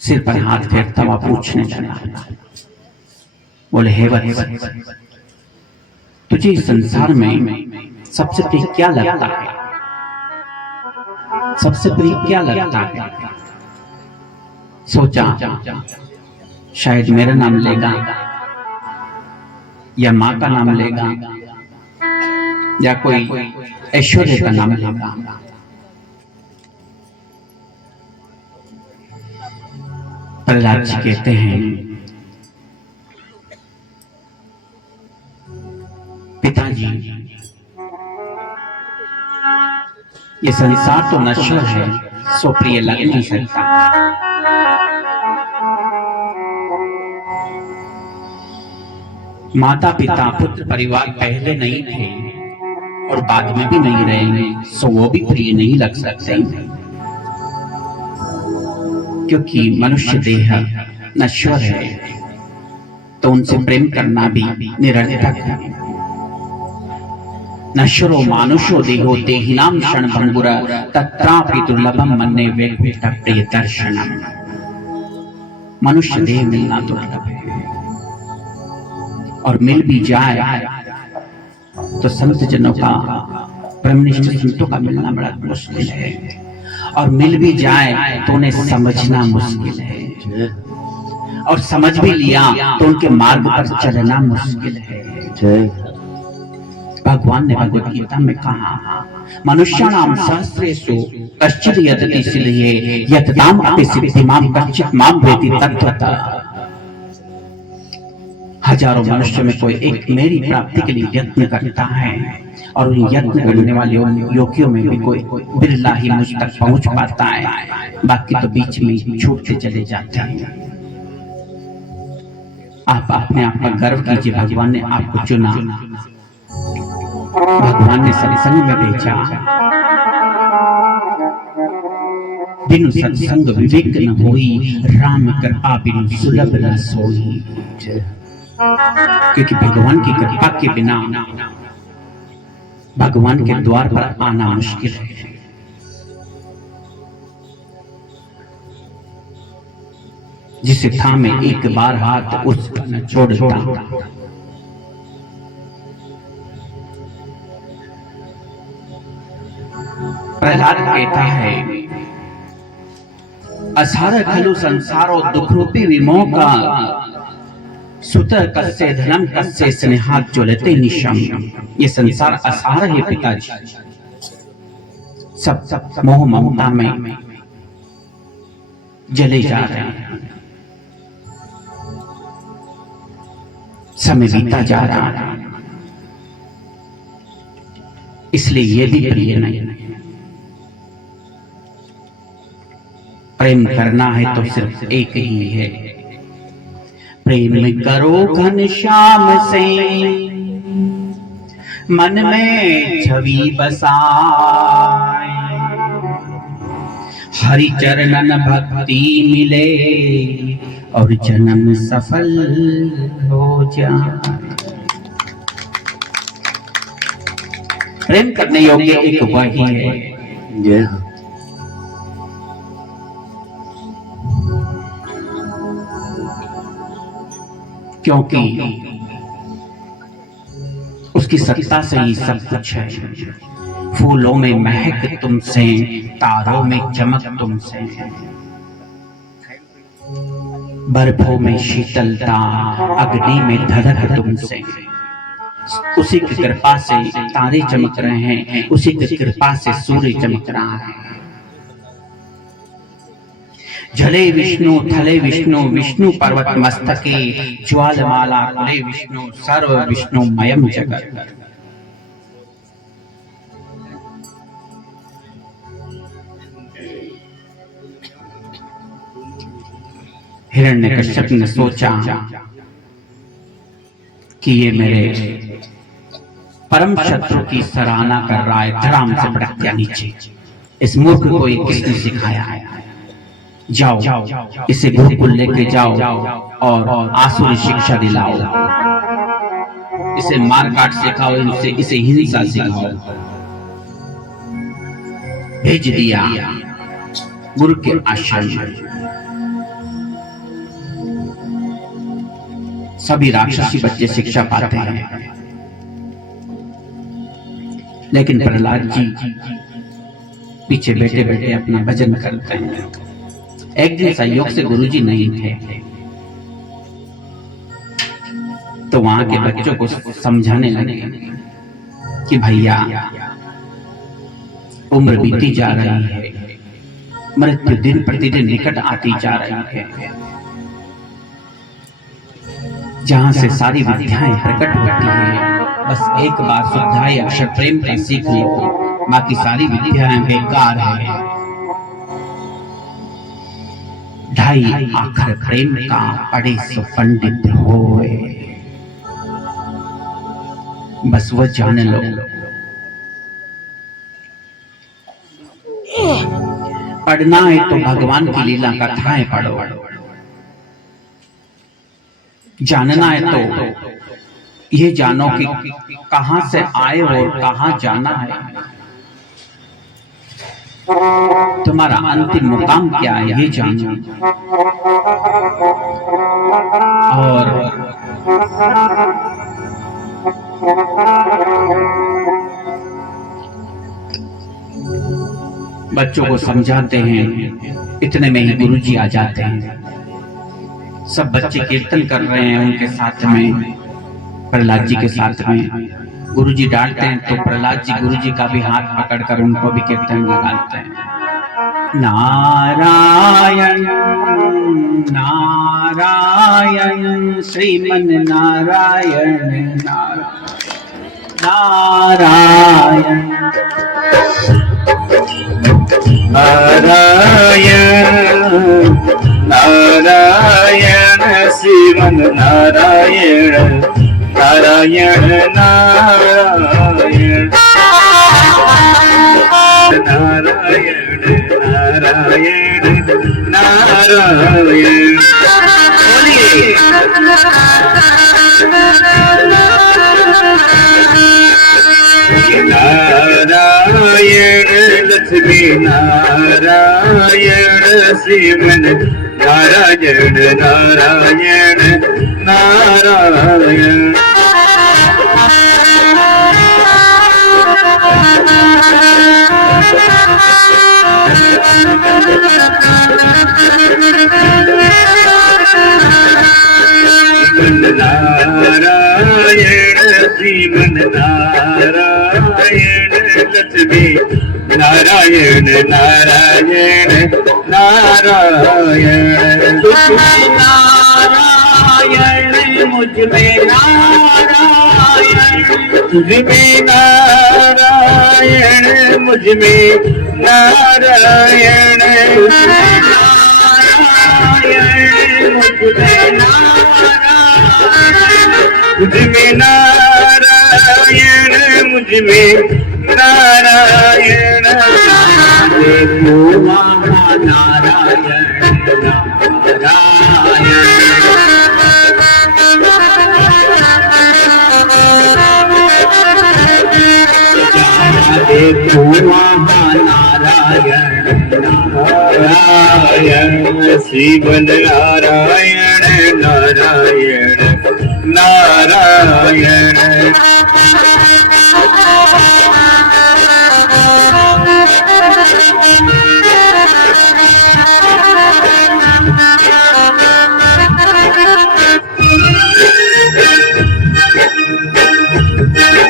सिर पर हाथ फेरता हुआ पूछने लगा, बोले हे वत्स, तुझे इस संसार में सबसे प्रिय क्या लगता है? सबसे प्रिय क्या लगता है? सोचा शायद मेरा नाम लेगा या माँ का नाम लेगा या कोई ऐश्वर्य का नाम लेगा। प्रहलाद जी कहते हैं, पिताजी ये संसार तो नश्वर है, सो प्रिय लग नहीं सकता। माता पिता पुत्र परिवार पहले नहीं थे और बाद में भी नहीं रहेंगे, सो वो भी प्रिय नहीं लग सकते, क्योंकि मनुष्य देह नश्वर है, तो उनसे प्रेम करना भी निरर्थक है। नश्वरो मानुषो देहो देहिनाम क्षण भंगुर तत्रापि दुर्लभम मन्ये वेत्थ प्रिय दर्शनम। मनुष्य देह मिलना दुर्लभ है, और मिल भी जाए तो संत जनों का, ब्रह्मनिष्ठ संतों का मिलना बड़ा मुश्किल है, और मिल भी जाए तो उन्हें समझना मुश्किल है, और समझ भी लिया तो उनके मार्ग पर चलना मुश्किल है। भगवान ने भगवत गीता में कहा, मनुष्याणाम सहस्रेषु कश्चित् यतति सिद्धये यतताम अपि सिद्धिमां कश्चित् मां वेति तत्त्वतः। हजारों मनुष्य में कोई एक मेरी प्राप्ति के लिए यत्न करता है, और उन यत्न करने वाले योगियों में भी कोई बिरला ही मुझ तक पहुंच पाता है, बाकी तो बीच में छूटते चले जाते हैं। आप अपने आप पर गर्व कीजिए, भगवान ने आपको चुना, भगवान ने सत्संग में भेजा। बिनु सत्संग विवेक न होई, राम कृपा बिनु सुलभ न सोई। क्योंकि भगवान की कृपा के बिना भगवान के द्वार पर आना मुश्किल है। जिसे थामे एक बार हाथ उसका न छोड़ता। प्रहलाद कहता है, असार खलु संसारो दुख रूपी विमोह का, सुतर कस्य धनम कस्य स्नेहात ज्वलते निशम। ये संसार असार है पिताजी, सब मोह ममता में जले जा रहे हैं, समय बीता जा रहा है, इसलिए ये भी प्रिय नहीं। प्रेम करना है तो सिर्फ एक ही है, प्रेम करो घनश्याम से मन में छवि बसाए, हरि चरणन भक्ति मिले और जन्म सफल हो जाए। प्रेम करने योग्य एक वही है। जय हो। क्योंकि उसकी सत्ता से ही सब कुछ है। फूलों में महक तुमसे, तारों में चमक तुमसे, बर्फों में शीतलता, अग्नि में धधक तुमसे। उसी की कृपा से तारे चमक रहे हैं, उसी की कृपा से सूर्य चमक रहा है। जले विष्णु थले विष्णु, विष्णु पर्वत मस्तके, ज्वालमाला कुले विष्णु, सर्व विष्णुमयम जगत। हिरण्यकश्यप ने सोचा कि ये मेरे परम शत्रु की सराहना कर रहा है, धड़ाम से पटक दिया नीचे। इस मूर्ख को ये किसने सिखाया है? जाओ इसे गुरुकुल लेके जाओ और आसुरी शिक्षा दिलाओ, इसे मारकाट सिखाओ, इसे हिंसा सिखाओ। भेज दिया गुरु के आश्रम में। सभी राक्षसी बच्चे शिक्षा पाते हैं, लेकिन प्रहलाद जी पीछे बैठे बैठे अपना भजन करते हैं। एक दिन संयोग से गुरुजी नहीं थे, तो वहां के बच्चों को समझाने लगे कि भैया उम्र बीती जा रही है, मृत्यु दिन प्रतिदिन निकट आती जा रही है। जहां से सारी विद्याएं प्रकट होती है, बस एक बार शुद्धाई अक्षर प्रेम का सीख लो, बाकी सारी विद्याएं बेकार है। ढाई आखर प्रेम का पढ़े सो पंडित होए, बस वो जान लो। पढ़ना है तो भगवान की लीला कथाएं पढ़ो, जानना है तो ये जानो कि कहां से आए और कहां जाना है। तुम्हारा अंतिम मुकाम क्या है ये जानो। और बच्चों को समझाते हैं, इतने में ही गुरुजी आ जाते हैं। सब बच्चे कीर्तन कर रहे हैं उनके साथ में, प्रहलाद जी के साथ में। गुरुजी डांटते हैं तो प्रहलाद जी गुरुजी का भी हाथ पकड़कर उनको भी कीर्तन में लगाते हैं। नारायण नारायण श्रीमन नारायण नारायण नारायण नारायण श्रीमन नारायण नारायण नारायण नारायण नारायण नारायण। नारायण लक्ष्मी नारायण शिवन नारायण नारायण नारायण। नारायण श्रीमन नारायण लक्ष्मी नारायण नारायण नारायण। नारायण मुझ में नारायण, तुझ में नारायण मुझ में नारायण। तुझ में नारायण में नारायण देखो वहाँ नारायण नारायण। देखो वहाँ नारायण नारायण शिवन नारायण नारायण नारायण।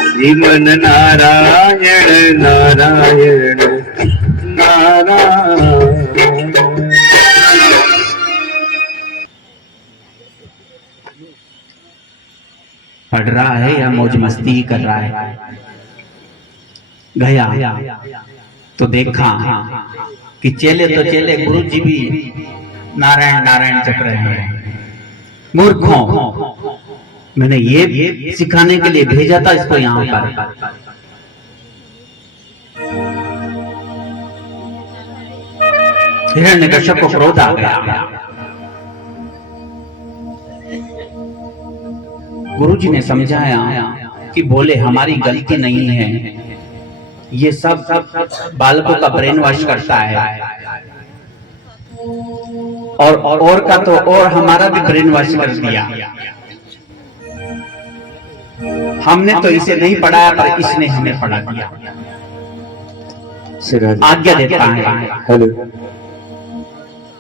श्रीमन नारायण नारायण नारायण। पढ़ रहा है या मौज मस्ती कर रहा है? गया तो देखा कि चेले तो चेले, गुरु जी भी नारायण नारायण जप रहे हैं। मूर्खों, मैंने ये सिखाने के लिए भेजा था इसको यहाँ पर। हिरण्यकश्यप को क्रोध आ गया। गुरुजी ने समझाया कि बोले हमारी गलती नहीं है, ये सब बालकों का ब्रेन वॉश करता है, और का तो और हमारा भी ब्रेन वॉश कर दिया। हमने तो इसे नहीं पढ़ाया पर इसने हमें पढ़ा दिया। आज्ञा देता है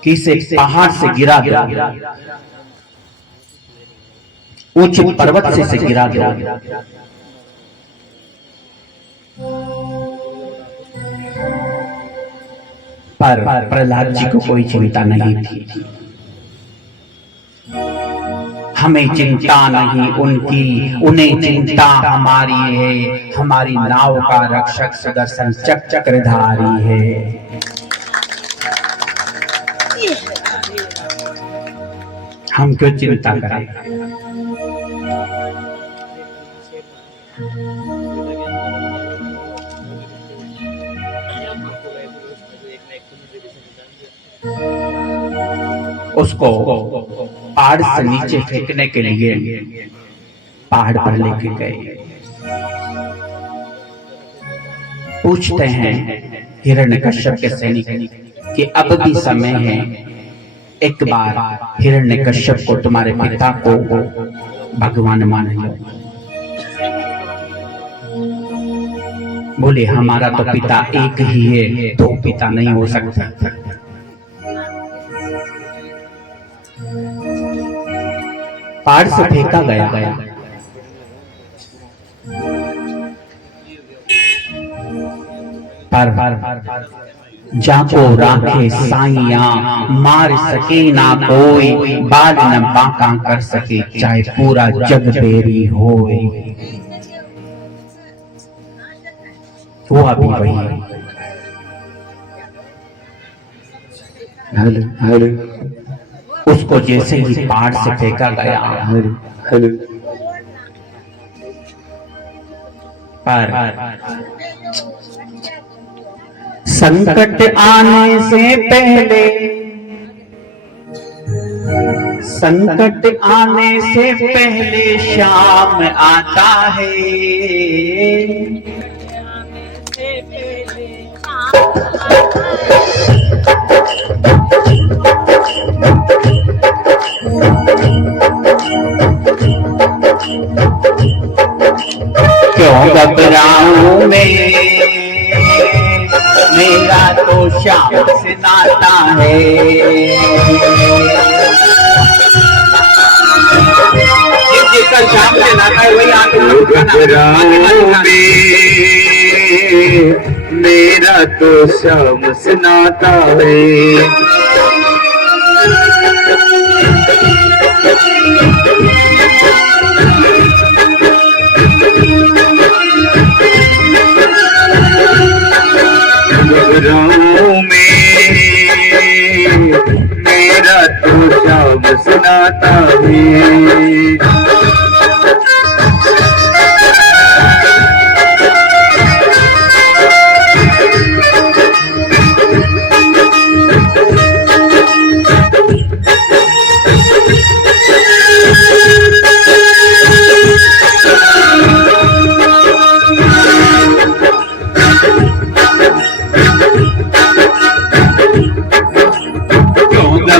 कि इसे पहाड़ से गिरा दो, ऊंचे पर्वत से गिरा दो। पर प्रहलाद जी को कोई चिंता नहीं थी। हमें चिंता नहीं उनकी, उन्हें चिंता हमारी है। हमारी नाव का रक्षक सुदर्शन चक्रधारी है। हम क्यों चिंता करें? उसको पहाड़ से नीचे फेंकने के लिए पहाड़ पर लेके गए। पूछते हैं हिरण्यकश्यप के सैनिक कि अब भी समय है, एक बार हिरण्यकश्यप को तुम्हारे पिता को भगवान मान लो। बोले हमारा तो पिता एक ही है, दो पिता नहीं हो सकता। पहाड़ से फेंका गया। पर जाको राखे साइया, मार सके ना कोई, बाल न बांका कर सके, चाहे पूरा जग बेरी होए। वो अभी वही है। उसको जैसे ही पहाड़ से फेंका गया, पर संकट आने से पहले, संकट आने से पहले श्याम आता है। क्यों घबराऊं मैं, मेरा तो श्याम से नाता है। जिसका श्याम से नाता है वही आगे मेरा तो श्याम से नाता है। मेरा तो श्याम से नाता है।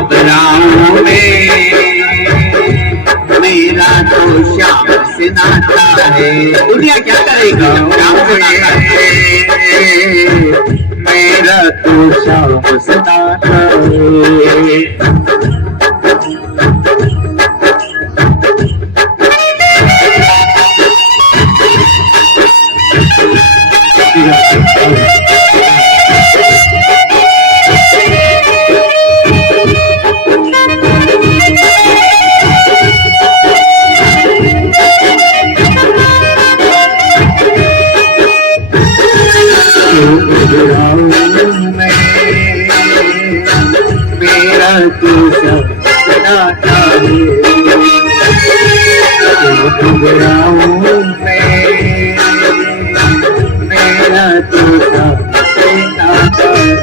घबराऊं मैं, मेरा तो श्याम से नाता है। दुनिया क्या करेगी जब श्याम से नाता है? मेरा तो श्याम से नाता है। मेरा तो श्याम से नाता है। घबराऊं मैं, मेरा तो श्याम से नाता है।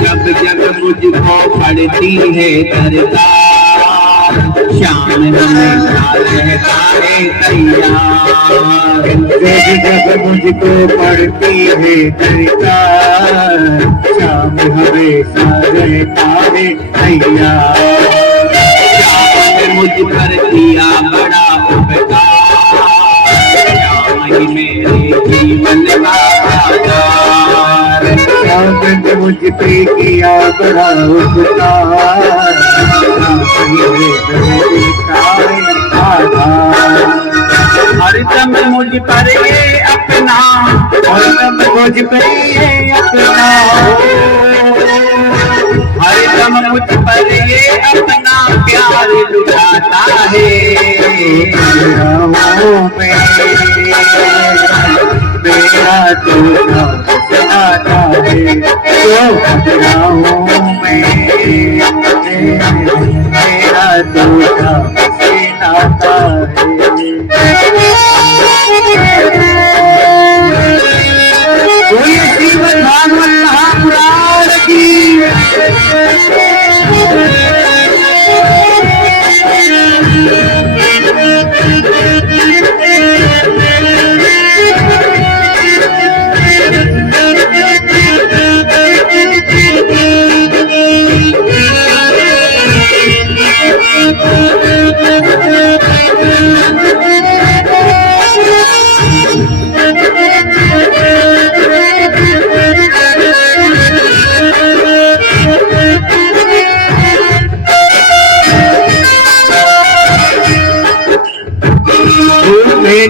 जब जब मुझको पड़ती है दरकार, श्याम हमेशा रहता है तैयार। जब जब मुझको पड़ती है दरकार, श्याम हमेशा रहता है तैयार। श्याम ने मुझ पर किया बड़ा उपकार, श्याम ही मेरे जीवन का आधार। श्याम ने मुझ पे किया बड़ा उपकार, श्याम ही मेरे आधार। हरदम मुझ पर ये अपना, हरदम मुझ पे ये अपना, हरदम मुझ पर ये अपना प्यार लुटाता है। मेरा तो श्याम से नाता है। मेरा तो श्याम से नाता है। बोलिए श्रीमद् भागवत महापुराण की।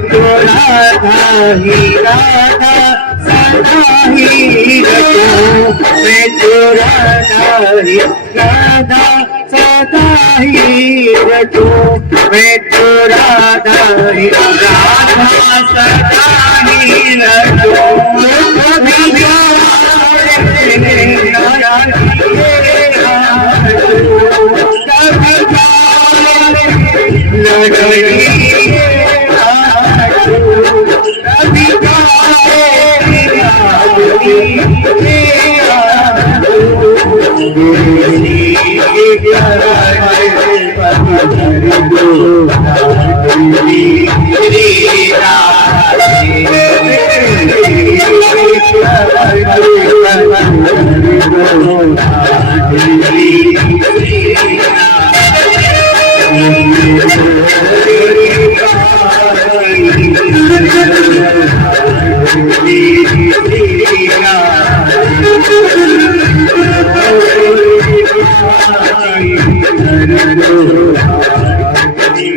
तो राधा ही राधा सदा ही रखो, मैं तो राधा ही राधा सदा ही रखो, मैं तो राधा ही राधा सदा ही रखो। कभी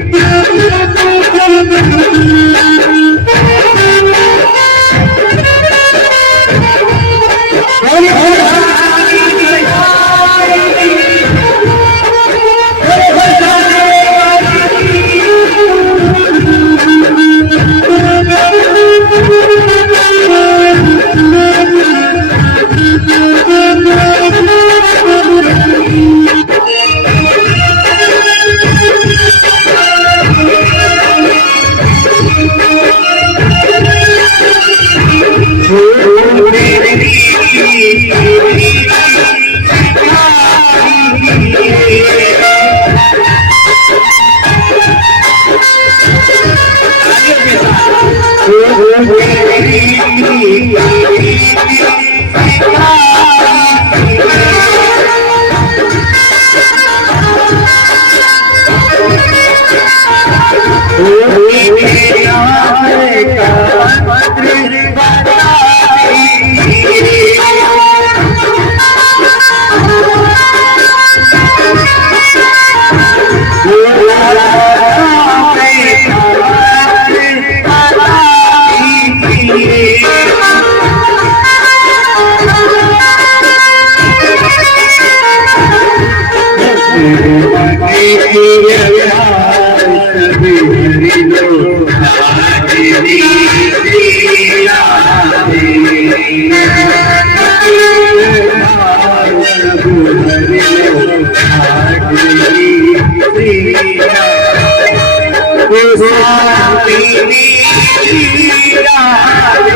Hare